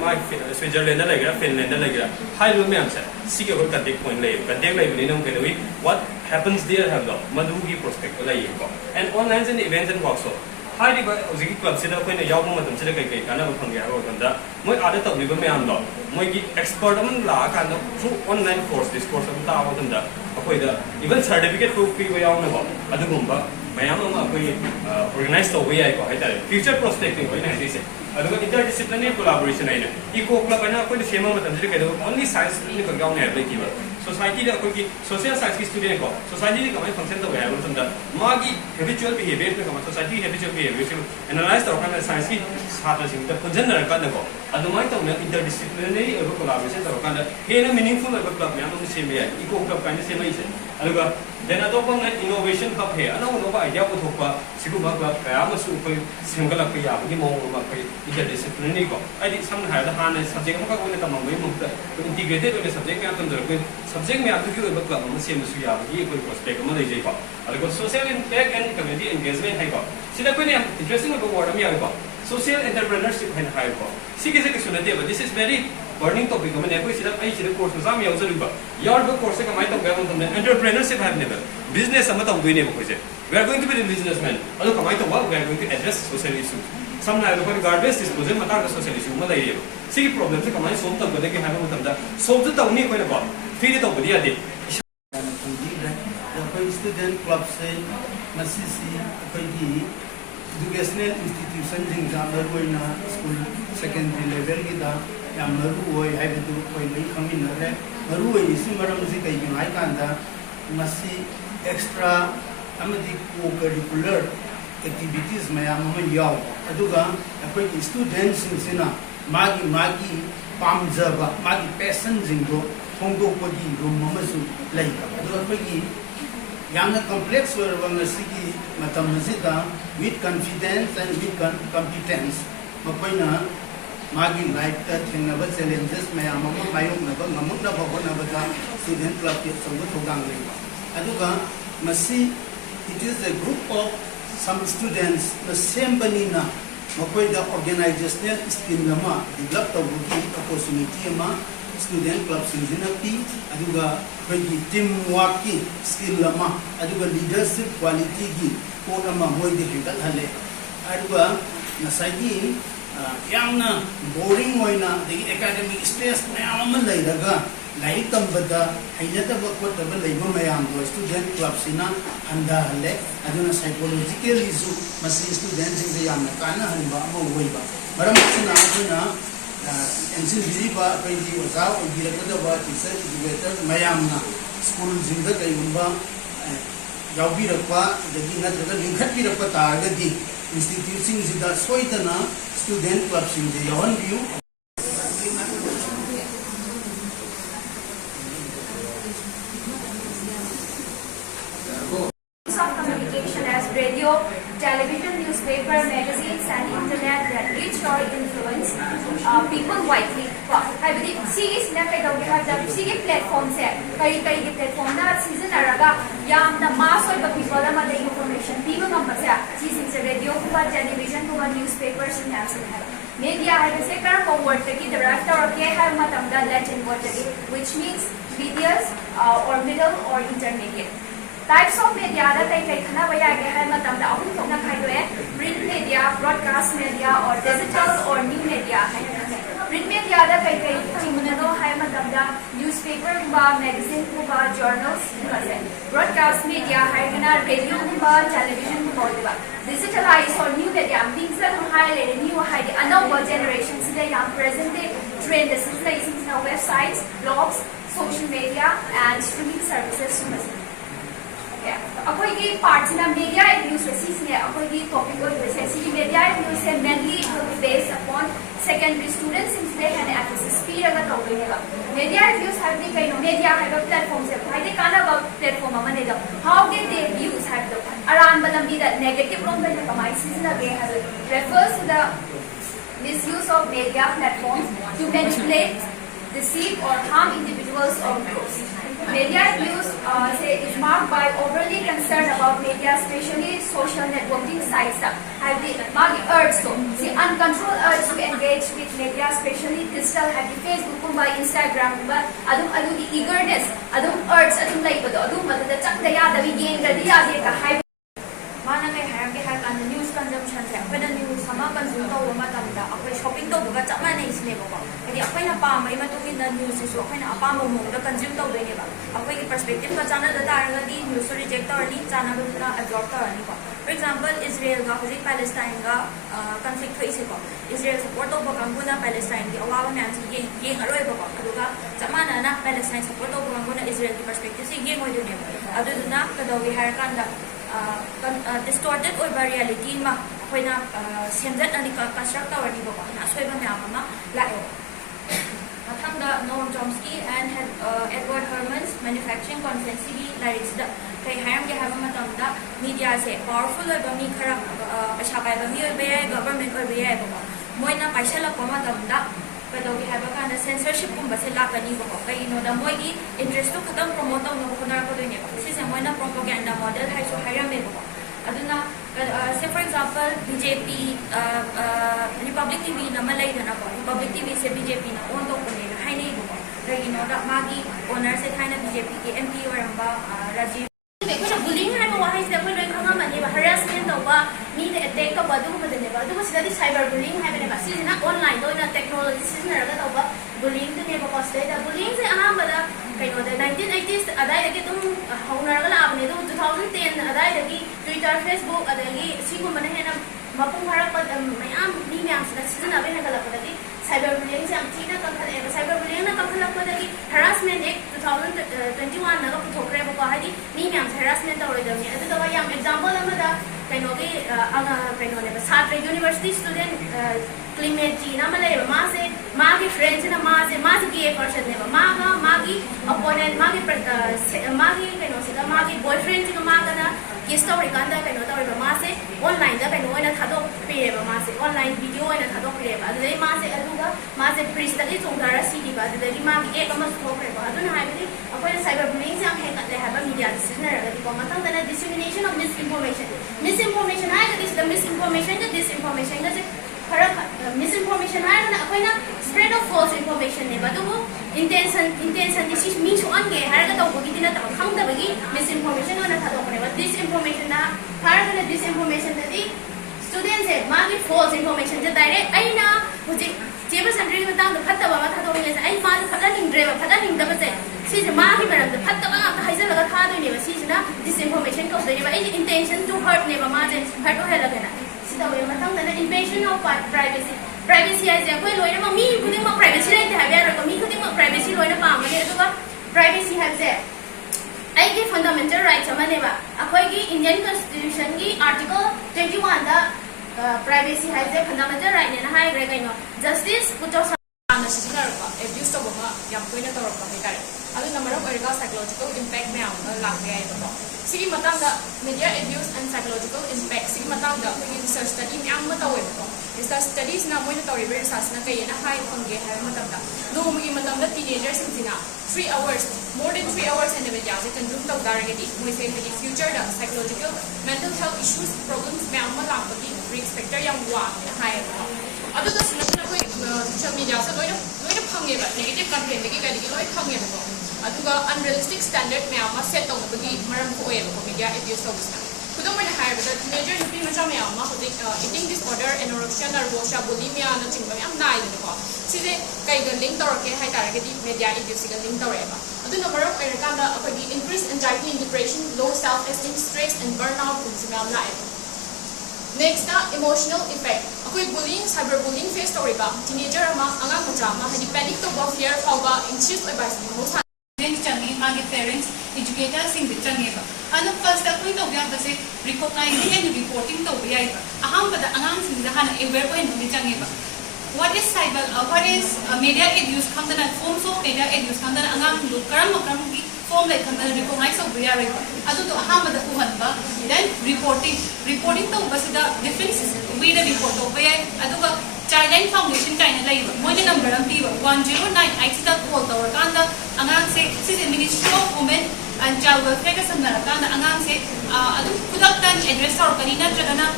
ꯃꯥ ꯁ꯭ꯋꯤꯖꯔꯂꯦꯟꯗ ꯂꯩꯒꯦꯔꯥ ꯐꯤꯟꯂꯦꯟꯗ ꯂꯩꯒꯦꯔꯥ ꯍꯥꯏꯔꯤꯕ ꯃꯌꯥꯝꯁꯦ ꯁꯤꯒꯤ ꯑꯩꯈꯣꯏ ꯀꯟꯇꯦꯛ ꯄꯣꯏꯟ ꯂꯩꯌꯦꯕ ꯀꯟꯇꯦꯛ ꯂꯩꯕꯅꯤꯅ ꯑꯃꯨꯛ ꯀꯩꯗꯧꯏ ꯋꯥꯠ ꯍꯦꯄꯟꯁ ꯗꯤꯌꯔ ꯍꯥꯏꯕꯗꯣ ꯃꯗꯨꯒꯤ ꯄ꯭ꯔꯣꯁꯄꯦꯛꯇꯣ ꯂꯩꯌꯦꯕꯀꯣ and online and events and workshop ꯍꯥꯏꯔꯤꯕ ꯍꯧꯖꯤꯛꯀꯤ ꯀ꯭ꯂꯕꯁꯤꯗ ꯑꯩꯈꯣꯏꯅ ꯌꯥꯎꯕ ꯃꯇꯝꯁꯤꯗ ꯀꯩ ꯀꯥꯟꯅꯕ ꯐꯪꯒꯦ ꯍꯥꯏꯕ ꯃꯇꯝꯗ ꯃꯣꯏ ꯑꯥꯗ ꯇꯧꯔꯤꯕ ꯃꯌꯥꯝꯗꯣ ꯃꯣꯏꯒꯤ ꯑꯦꯛꯁꯄꯔꯠ ꯑꯃ ꯂꯥꯛꯑꯀꯥꯟꯗ ꯊ꯭ꯔꯨ ꯑꯣꯟꯂꯥꯏꯟ ꯀꯣꯔꯁ ꯗꯤꯁꯀꯣꯔꯁ ꯑꯃ ꯇꯥꯕ ꯃꯇꯝꯗ ꯑꯩꯈꯣꯏꯗ ꯏꯚꯟ ꯁꯥꯔꯇꯤꯐꯤꯀꯦꯠ ꯄꯤꯕ ꯌꯥꯎꯅꯀꯣ ꯑꯗꯨꯒꯨꯝꯕ ꯃꯌꯥꯝ ꯑꯃ ꯑꯩꯈꯣꯏ ꯑꯣꯔꯒꯅꯥꯏꯖ ꯇꯧꯕ ꯌꯥꯏꯀꯣ ꯍꯥꯏꯇꯥꯔꯦ ꯐ꯭ꯌꯨꯆꯔ ꯄ꯭ꯔꯣꯁꯄꯦꯛꯇꯤꯡ ꯑꯣꯏꯅ ꯍꯥꯏꯔꯤꯁꯦ ꯑꯗꯨꯒ ꯏꯟꯇꯔꯗꯤꯁꯤꯄ꯭ꯂꯤꯅꯔꯤ ꯀꯣꯂꯥꯕꯣꯔꯦꯁꯟ ꯍꯥꯏꯅ ꯏꯀꯣ ꯀ꯭ꯂꯕ ꯍꯥꯏꯅ ꯑꯩꯈꯣꯏꯅ ꯁꯦꯝꯕ ꯃꯇꯝꯁꯤꯗ ꯀꯩꯗꯧꯕ ꯑꯣꯟꯂꯤ ꯁꯥꯏꯟꯁ ꯈꯛ ꯌꯥꯎꯅꯤ ꯍꯥꯏꯕ ꯂꯩꯇꯦꯕ ꯁꯣꯁꯥꯏꯇꯤꯗ ꯑꯩꯈꯣꯏꯒꯤ ꯁꯣꯁꯤꯌꯦꯜ ꯁꯥꯏꯟꯁꯀꯤ ꯁ꯭ꯇꯨꯗꯦꯟ ꯀꯣ ꯁꯣꯁꯥꯏꯇꯤꯗ ꯀꯃꯥꯏꯅ ꯐꯪꯁꯟ ꯇꯧꯋꯦ ꯍꯥꯏꯕ ꯃꯇꯝꯗ ꯃꯥꯒꯤ ꯍꯦꯕꯤꯆꯨꯋꯦꯜ ꯕꯤꯍꯦꯕꯤꯌꯔꯁꯤꯅ ꯀꯃꯥꯏꯅ ꯁꯣꯁꯥꯏꯇꯤꯒꯤ ꯍꯦꯕꯤꯆꯨꯋꯦल ꯕꯤꯍꯦꯕꯤꯌꯔꯁꯤꯡ ꯑꯦꯅꯥꯂꯥꯏꯖ ꯇꯧꯔꯀꯥꯟꯗ ꯁꯥꯏꯟꯁꯀꯤ ꯁꯥꯇ꯭ꯔꯁꯤꯡꯗ ꯄꯨꯟꯁꯤꯟꯅꯔꯀꯥꯟꯗꯀꯣ ꯑꯗꯨꯃꯥꯏꯅ ꯇꯧꯅ ꯏꯟꯇꯔꯗꯤꯁꯤꯄ꯭ꯂꯤꯅꯔꯤ ꯑꯣꯏꯕ ꯀꯣꯂꯥꯕꯣꯔꯦꯁꯟ ꯇꯧꯔꯀꯥꯟꯗ ꯍꯦꯟꯅ ꯃꯤꯅꯤꯡꯐꯨꯜ ꯑꯣꯏꯕ ꯀ꯭ꯂꯕ ꯃꯌꯥꯝ ꯑꯃ ꯁꯦꯝꯕ ꯌꯥꯏ ꯏꯀꯣ ꯀ꯭ꯂꯕ ꯀꯥꯏꯅ ꯁꯦꯝꯃꯛꯏꯁꯦ ꯑꯗꯨꯒ ꯗꯦꯟ ꯑꯇꯣꯞꯄ ꯑꯃꯅ ꯏꯅꯣꯚꯦꯁꯟ ꯍꯕ ꯍꯦ ꯑꯅꯧ ꯑꯅꯧꯕ ꯑꯥꯏꯗꯤꯌꯥ ꯄꯨꯊꯣꯛꯄ ꯁꯤꯒꯨꯝꯕ ꯀ꯭ꯂꯕ ꯀꯌꯥ ꯑꯃꯁꯨ ꯑꯩꯈꯣꯏ ꯁꯦꯝꯒꯠꯂꯛꯄ ꯌꯥꯕꯒꯤ ꯃꯑꯣꯡ ꯑꯃ ꯑꯩꯈꯣꯏ ꯏꯟꯇꯔꯗꯤꯁꯤꯄ꯭ꯂꯤꯅꯔꯤꯀꯣ ꯍꯥꯏꯗꯤ ꯁꯝꯅ ꯍꯥꯏꯔꯕꯗ ꯍꯥꯟꯅ ꯁꯕꯖꯦꯛ ꯑꯃꯈꯛ ꯑꯣꯏꯅ ꯇꯝꯃꯝꯕꯒꯤ ꯃꯍꯨꯠꯇ ꯏꯟꯇꯤꯒ꯭ꯔꯦꯇꯦꯠ ꯑꯣꯏꯅ ꯁꯕꯖꯦꯛ ꯃꯌꯥꯝ ꯇꯝꯖꯔꯛꯄ ꯁꯕꯖꯦꯛ ꯃꯌꯥꯝꯗꯨꯒꯤ ꯑꯣꯏꯕ ꯀ꯭ꯂꯕ ꯑꯃ ꯁꯦꯝꯕꯁꯨ ꯌꯥꯕꯒꯤ ꯑꯩꯈꯣꯏ ꯄ꯭ꯔꯣꯁꯄꯦꯛ ꯑꯃ ꯂꯩꯖꯩꯀꯣ ꯑꯗꯨꯒ social impact and community engagement ꯍꯥꯏꯀꯣ ꯁꯤꯗ ꯑꯩꯈꯣꯏꯅ ꯌꯥꯝ ꯏꯟꯇꯔꯦꯁꯇꯤꯡ ꯑꯣꯏꯕ ꯋꯥꯔꯗ ꯑꯃ ꯌꯥꯎꯋꯦꯀꯣ ꯁꯣꯁꯤꯌꯦꯜ ꯑꯦꯟꯇꯔꯄ꯭ꯔꯦꯅꯔꯁꯤꯞ ꯍꯥꯏꯅ ꯍꯥꯏꯕꯀꯣ ꯁꯤꯒꯤꯁꯦ ꯀꯩꯁꯨ ꯅꯠꯇꯦꯕ this is very burning topic ꯑꯃꯅꯦ ꯑꯩꯈꯣꯏ ꯁꯤꯗ ꯀꯣꯔꯁ ꯃꯆꯥ ꯑꯃ ꯌꯥꯎꯖꯔꯤꯕ ꯌꯥꯎꯔꯤꯕ ꯀꯣꯔꯁꯁꯦ ꯀꯃꯥꯏꯅ ꯇꯧꯒꯦ ꯍꯥꯏꯕ ꯃꯇꯝꯗ ꯑꯦꯟꯇꯔꯄ꯭ꯔꯦꯅꯔꯁꯤꯞ ꯍꯥꯏꯕꯅꯦꯕ ꯕꯤꯖꯤꯅꯦꯁ ꯑꯃ ꯇꯧꯗꯣꯏꯅꯦꯕ ꯑꯩꯈꯣꯏꯁꯦ ꯋꯤ ꯑꯥꯔ ꯒꯣꯏꯡ ꯇꯨ ꯕꯤ ꯗ ꯕꯤꯖꯤꯅꯦꯁꯃꯦꯟ ꯑꯗꯣ ꯀꯃꯥꯏꯅ ꯇꯧꯕ ꯋꯤ ꯑꯥꯔ ꯒꯣꯏꯡ ꯇꯨ ꯑꯦꯗ꯭ꯔꯦꯁ ꯁꯣꯁꯤꯌꯦꯜ ꯏꯁꯨ ꯁꯝꯅ ꯍꯥꯏꯔꯕꯗ ꯑꯩꯈꯣꯏꯅ ꯒꯥꯔꯕꯦꯖ ꯗꯤꯁꯄꯣꯖꯦꯜ ꯃꯇꯥꯡꯗ ꯁꯣꯁꯤꯌꯦꯜ ꯏꯁꯨ ꯑꯃ ꯂꯩꯔꯦꯕ ꯁꯤꯒꯤ ꯄ꯭ꯔꯣꯕ꯭ꯂꯦꯝꯁꯦ ꯀꯃꯥꯏꯅ ꯁꯣꯜቭ ꯇꯧꯒꯗꯒꯦ ꯍꯥꯏꯕ ꯃꯇꯝꯗ ꯁꯣꯜቭꯁꯨ ꯇꯧꯅꯤ ꯑꯩꯈꯣꯏꯅꯀꯣ ꯐ꯭ꯔꯤꯗ ꯇꯧꯕꯗꯤ ꯌꯥꯗꯦ ꯑꯩꯈꯣꯏ ꯁ꯭ꯇꯨꯗꯦꯟ ꯀ꯭ꯂꯕꯁꯦ ꯃꯁꯤꯁꯤ ꯑꯩꯈꯣꯏꯒꯤ ꯏꯗꯨꯀꯦꯁꯅꯦꯜ ꯏꯟꯁꯇꯤꯇ꯭ꯌꯨꯁꯟꯁꯤꯡꯗ ꯃꯔꯨꯑꯣꯏꯅ ꯁ꯭ꯀꯨꯜ ꯁꯦꯀꯦꯟꯗꯔꯤ ꯂꯦꯚꯦꯜꯒꯤꯗ ꯌꯥꯝ ꯃꯔꯨ ꯑꯣꯏ ꯍꯥꯏꯕꯗꯨ ꯑꯩꯈꯣꯏ ꯂꯣꯏ ꯈꯪꯃꯤꯟꯅꯔꯦ ꯃꯔꯨ ꯑꯣꯏꯔꯤꯁꯤ ꯃꯔꯝꯁꯤ ꯀꯩꯒꯤꯅꯣ ꯍꯥꯏꯀꯥꯟꯗ ꯃꯁꯤ ꯑꯦꯛꯁꯇ꯭ꯔꯥ ꯑꯃꯗꯤ ꯀꯣ ꯀꯔꯤꯀꯨꯂꯔ ꯑꯦꯛꯇꯤꯚꯤꯇꯤꯁ ꯃꯌꯥꯝ ꯑꯃ ꯌꯥꯎꯕ ꯑꯗꯨꯒ ꯑꯩꯈꯣꯏꯒꯤ ꯁ꯭ꯇꯨꯗꯦꯟꯁꯤꯡꯁꯤꯅ ꯃꯥꯒꯤ ꯄꯥꯝꯖꯕ ꯃꯥꯒꯤ ꯄꯦꯁꯟꯁꯤꯡꯗꯣ ꯐꯣꯡꯗꯣꯛꯄꯒꯤ ꯔꯨꯝ ꯑꯃꯁꯨ ꯂꯩꯕ ꯑꯗꯨꯒ ꯑꯩꯈꯣꯏꯒꯤ ꯌꯥꯝꯅ ꯀꯝꯄ꯭ꯂꯦꯛꯁ ꯑꯣꯏꯔꯕ ꯉꯁꯤꯒꯤ ꯃꯇꯝ ꯑꯁꯤꯗ ꯋꯤꯠ ꯀꯟꯐꯤꯗꯦꯟꯁ ꯑꯦꯟ ꯋꯤꯠ ꯀꯝꯄꯤꯇꯦꯟꯁ ꯃꯈꯣꯏꯅ ꯃꯥꯒꯤ ꯂꯥꯏꯐꯇ ꯊꯦꯡꯅꯕ ꯆꯦꯂꯦꯟꯖꯦꯁ ꯃꯌꯥꯝ ꯑꯃ ꯃꯥꯌꯣꯛꯅꯕ ꯉꯝꯃꯛꯅꯕ ꯍꯣꯠꯅꯕꯗ ꯁ꯭ꯇꯨꯗꯦꯟ ꯀ꯭ꯂꯕꯀꯤ ꯑꯆꯧꯕ ꯊꯧꯗꯥꯡ ꯂꯩꯕ ꯑꯗꯨꯒ ꯃꯁꯤ it is a group of some students na sembanina makoyda organizational skill ama develop tawugi opportunity ama student club singina pi aduga koigi teamwork ki skill ama aduga leadership quality gi ko ama moide hengal hale aduga nasagi yamna boring moina the academic stress mayam ama leiraga like तंबदा हैनतब कोतब लेबो मयाम दो student club सिना हंदा हले अदुना psychologically सु मसी student सिंग यामना काना हनबा अमा वइबा मरम सिना अदुना एनसिन बिरिबा पैदि ओजा ओगिरगदबा टीचर एजुकेटर मयामना स्कूल जिंदा कइबा यावबिरपा दगी नत्रगा लिंखतबिरपा तागदि इंस्टीट्यूशन सिदा सोइतना student club Singh यावन बियु radio, television, newspaper, magazines, and internet that reach or influence people widely. I believe CG's platform platform na season araga yam na mass or people na mada information people numbers season radio television newspapers and media has a curve word the right or Latin word which means videos or middle or intermediate. Types of media that I take print media, broadcast media, or digital or new media. Print media that I take newspaper, magazine, journals. Broadcast media, radio, television. Digitalized or new media, things that highlight new another generation today present day trend is websites, blogs, social media, and streaming services. अखोई part से media abuse से अखोई topic से media abuse mainly based upon secondary students in the and access speed अगर तौलेगा media abuse have the kind of media have a platform से भाई दे काना बा platform अमने दा how did they abuse have the around बलम्बी दा negative wrong दा कमाई season अगे has refers to the misuse of media platforms to manipulate, deceive or harm individuals or groups. Media abuse is marked by overly concern about media, especially social networking sites. Have the urge to the uncontrolled urge to engage with media, especially digital, have the Facebook, by Instagram, but the eagerness, urge, the chak the yada we gain the yada mana kai haram ke har kan news consumption se apna news sama consume to ma tam da apoi shopping to ga chama nei sne ba kadi apoi na pa mai ma to in the news so apoi na apa mo da consume to de ne ba apoi ki perspective ka chana da ta ga di news reject or ni chana ba na absorb ta ni ba for example Israel ga hoji Palestine ga conflict thoi se ko Israel support to ba kangu na Palestine ki awa ma si ye aroi ba ko aduga chama na Palestine support to ba kangu na Israel ki perspective se ye ngoi de ne adu na ka do we har kan da distorted or reality ma hoina semjat ani ka construct or ni ba na soiba me ama la mathang da Noam Chomsky and Edward Herman's manufacturing consensus lyrics da kai hayam ge have matam da media se powerful or mi khara pasha pai ba mi or be government or be ba moina paisa la koma dam da but we have a kind of censorship kumba se la kani ba ko kai no da moi gi interest to khatam promote na ko na ko ne ba si se moina propaganda model hai so hayam me ba aduna say for example BJP Republic TV na malai na ko Republic TV se BJP na on to ko ne hai nei ba kai no da magi owner se thaina BJP ke MP or amba Rajiv देखो bullying है वो वहाँ से कोई लोग खाना money है harassment होगा मीड attack का बादू को बदलने वाला तो वो सीधा cyber bullying है मैंने बस ना online तो ना technology से ना रखा होगा bullying तो नहीं बकवास है तो bullying से आम बड़ा कहीं होता है 1980s अदाय लगे तुम होना रखा आपने तो 2010 अदाय लगी Twitter Facebook अदाय लगी सी को मने है ना मपुंग हरा पर मैं आम नी में आम से ना भी ना कल पता थी cyber bullying से आम चीना कल है cyber bullying ना कल पता थी harassment एक 2021 ना को ठोकरे बको है नी में आम harassment तो हो जाती है तो दवा याम example हम दा कहीं होगी कहीं होने बस छात्र university student climate जी ना मले माँ से माँ की friends ना माँ से की एक person ने माँ की opponent माँ की कहीं हो सकता माँ की boyfriend जी माँ का ना की story कांदा कहीं होता है माँ से online दा कहीं होने था तो पे माँ से online video होने था तो पे अदे माँ से अदुगा माँ से priest तक चुंगारा सीधी बात अदे माँ की एक अमर स्टॉक है अदुन हाई भी अपने cyber bullying से हम है करते हैं media decision है अगर को मतलब तना dissemination of misinformation है that is the misinformation the disinformation का misinformation है ना अपने ना spread of false information ने बात वो intention दिस मीन शो अन के हर का तो वो कितना तो हम तब की misinformation होना था तो अपने बात disinformation ना हर का disinformation तभी students है माँ की false information जो direct आई ना मुझे जेब संतरी में ताऊ तो फटा बाबा था तो ये आई माँ तो फटा नहीं ड्रेवर फटा नहीं दबे से सीधे माँ की बराबर तो फटा बाबा तो हाइज़ लगा था तो नहीं बस सीधे ना disinformation का उधर ये वाली intention to hurt ने बाबा जे hurt हो है लगे ना सीधा वो मतलब ना invasion of privacy है जब कोई लोग ना मी खुद ही माँ privacy रहते हैं यार तो मी खुद ही माँ privacy लोग ना पाम है तो का privacy है जे आई के fundamental rights हमारे बा अकोई की Indian Constitution की article 21 दा privacy है जे fundamental right ने ना हाई ग्रे कहीं justice कुछ और सामने से सिंगर का abuse तो बोमा या कोई ना तो रखा है करे अभी नंबर ऑफ एरिका psychological impact में आऊँगा लाभ में आए तो सिगी मतंग दा media abuse and psychological impact सिगी Matang दा कोई research study में आऊँ बताओ तो इस studies ना मोइने तो रिवर्स आसना कहीं ना हाई पंगे है मतंग दा नो मुझे मतंग दा teenagers सिंचिना 3 hours more than 3 hours in the media से consume तो उदाहरण के लिए मुझे से future दा psychological mental health issues problems में आऊँ लाभ की risk factor या हुआ है हाई अदो तो सुनने को कोई social media से लोग पंगे बा negative content लेके कहीं लोग पंगे बा अदुगा unrealistic standard में आमा set होने बगी मरम को ये लोग media abuse तो उसना खुद में हायर बता teenager नुपी मचा में आमा खुद eating disorder anorexia nervosa bulimia ना चिंग में आम नाई देने को सीधे कई का link तो रखे हाई तारे के दी media abuse का link तो रहेगा अदु नंबर ऑफ एरिका ना अपनी increased anxiety and depression low self esteem stress and burnout उनसे में आम नाई next ना emotional effect अकोई bullying cyber bullying face तो रहेगा teenager आमा अंगा मचा आमा हदी panic तो fear फाउगा anxious और बाइस changi magi parents educators sing the changi ba anu first akoi to ya ba se recognizing and reporting to ya ba aham ba angang sing da hana aware ko hin changi ba what is media abuse khamdana forms of media abuse khamdana angang lu karam ki form like khamdana recognize of ya right adu to aham ba uhan ba then reporting to ba sida difference we the report to ba adu ba Childline Foundation China Live, one number of people 109 I see that call to Kanda, Angang say, this is Ministry of Women and Child Welfare Americana, Angang say, put up an address or Kanina Jagana,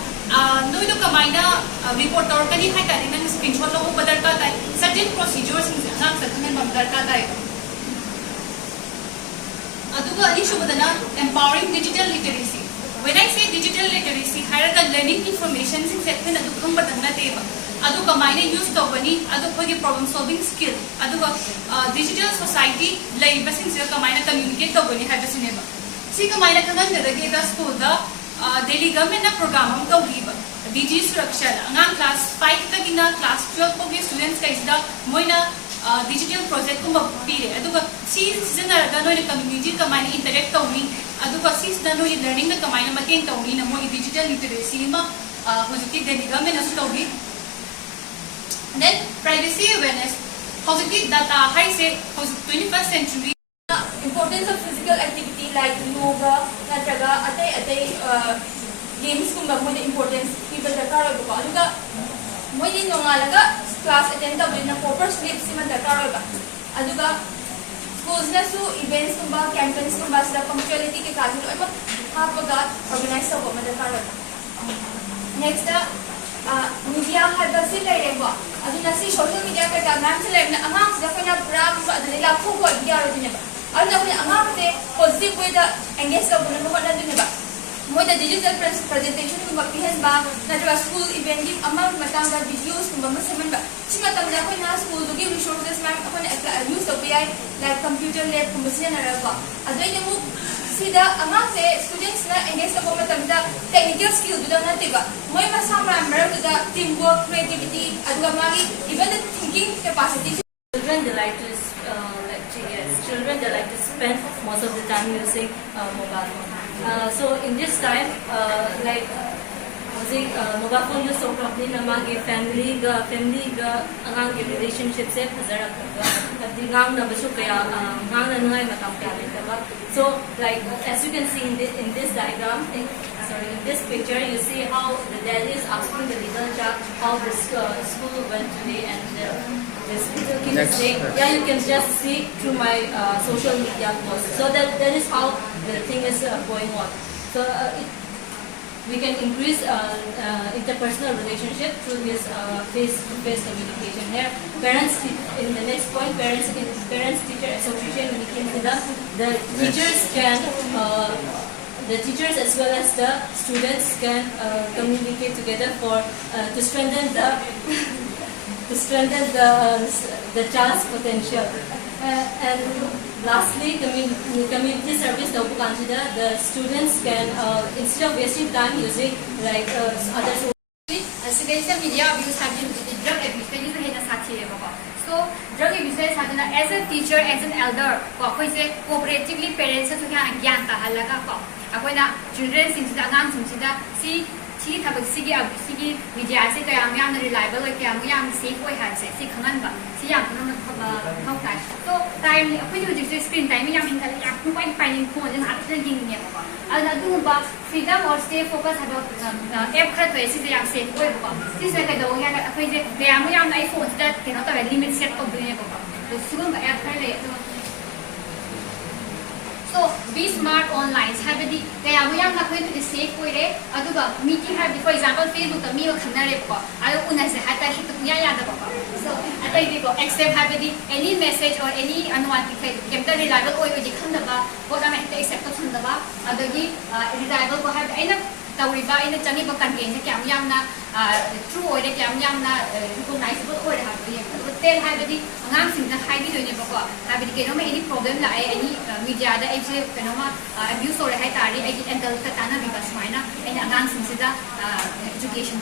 no to Kamina report or Kani Haitan and screenshot of Badarka, certain procedures in the Angang settlement of Darka. Aduga Alishubadana, empowering digital literacy. When I say digital literacy, higher than learning information, in section Adukam Badana table. Aduga mine use company, Aduka problem solving skill, Aduga digital society, like Basin Silka Mina communicate the Bunny Habasinema. Sika Mina Kanan, the Gata school, the daily government program of the Weaver, DG structure, Angan class 5 Tagina, class 12 of students, Kaisda, Moina. Digital project ko mapili aduga season na gano ni community kamay interact tawni aduga season na learning na kamay na matin tawni na mo digital literacy ma hojiti deniga men asu tawni then privacy awareness hojiti data high say 21st century importance of physical activity like yoga natraga atay games kumba mo importance people dakar ko aduga mo din ngalaga class attend tabli na proper sleep si man dakar ba aduga schools na su events kumba campaigns kumba sa punctuality ke kaso ay ma hapaga organize ko man dakar ba next media hada si lai ba aduna si social media ka ma'am si lai na amang sa ko na brag sa aduna la ko ko dia ro din ba aduna ko amang te positive way da engage ka bunan ko na din ba mo the digital presentation ko mapihan ba na school event gi amang matang da videos ko ba masaman ba sima tang da ko na school do gi resources ma'am ako na use to be like computer lab ko masina na ba adai ni mo sida amang se students na engage ka ba matang da technical skill do na tiba mo masama member da teamwork creativity adwa magi even the thinking capacity children they like to children they like to spend most of the time using mobile phone. So in this time, mobile phone use so properly na magi family ga angang ke relationship se phazara ka abdi ngang na basu kaya ngang na ngai matam kya ba. So like as you can see in this diagram, in this picture you see how the daddy is asking the little child how the school went today and this little kid is saying, yeah, you can just see through my social media posts. So that is how the thing is going on. So we can increase interpersonal relationship through this face-to-face communication. Here, parents in the next point, parents-teacher association when it came to the teachers can. The teachers as well as the students can communicate together to strengthen the child's potential. And lastly, community service consider the students can instead of wasting time using like other residential media abuse have been drug abuse is so drug abuse as a teacher, as an elder, cooperatively parents to children sigi media se kaya reliable kaya safe way have se khangan ba si yang how time so time screen time point finding phone and after yin ne ba freedom or stay focus about app khat way si yang safe way ba this like the one ya kaya iPhone that cannot have limit set of the ba so siguro ba app khat le so be smart online habadi kaya mo yang nakuha to the safe way re aduga meeting have for example Facebook ka miyo khanare ko ayo una se hata hit kunya yada ba so atai diko accept habadi any message or any anwan ki kemta reliable oi oi khanda ba ko na me accept ko khanda ba adagi reliable ko have aina tawriba aina chani ba content se kyam yang na true oi re kyam yang na recognizable oi ha bi tel habadi angam sing na hai bi do ne ba ko habadi ke no me any problem la any media da ai abuse or hai tari ai endal ta tana bi basmaina ai angam sing se da education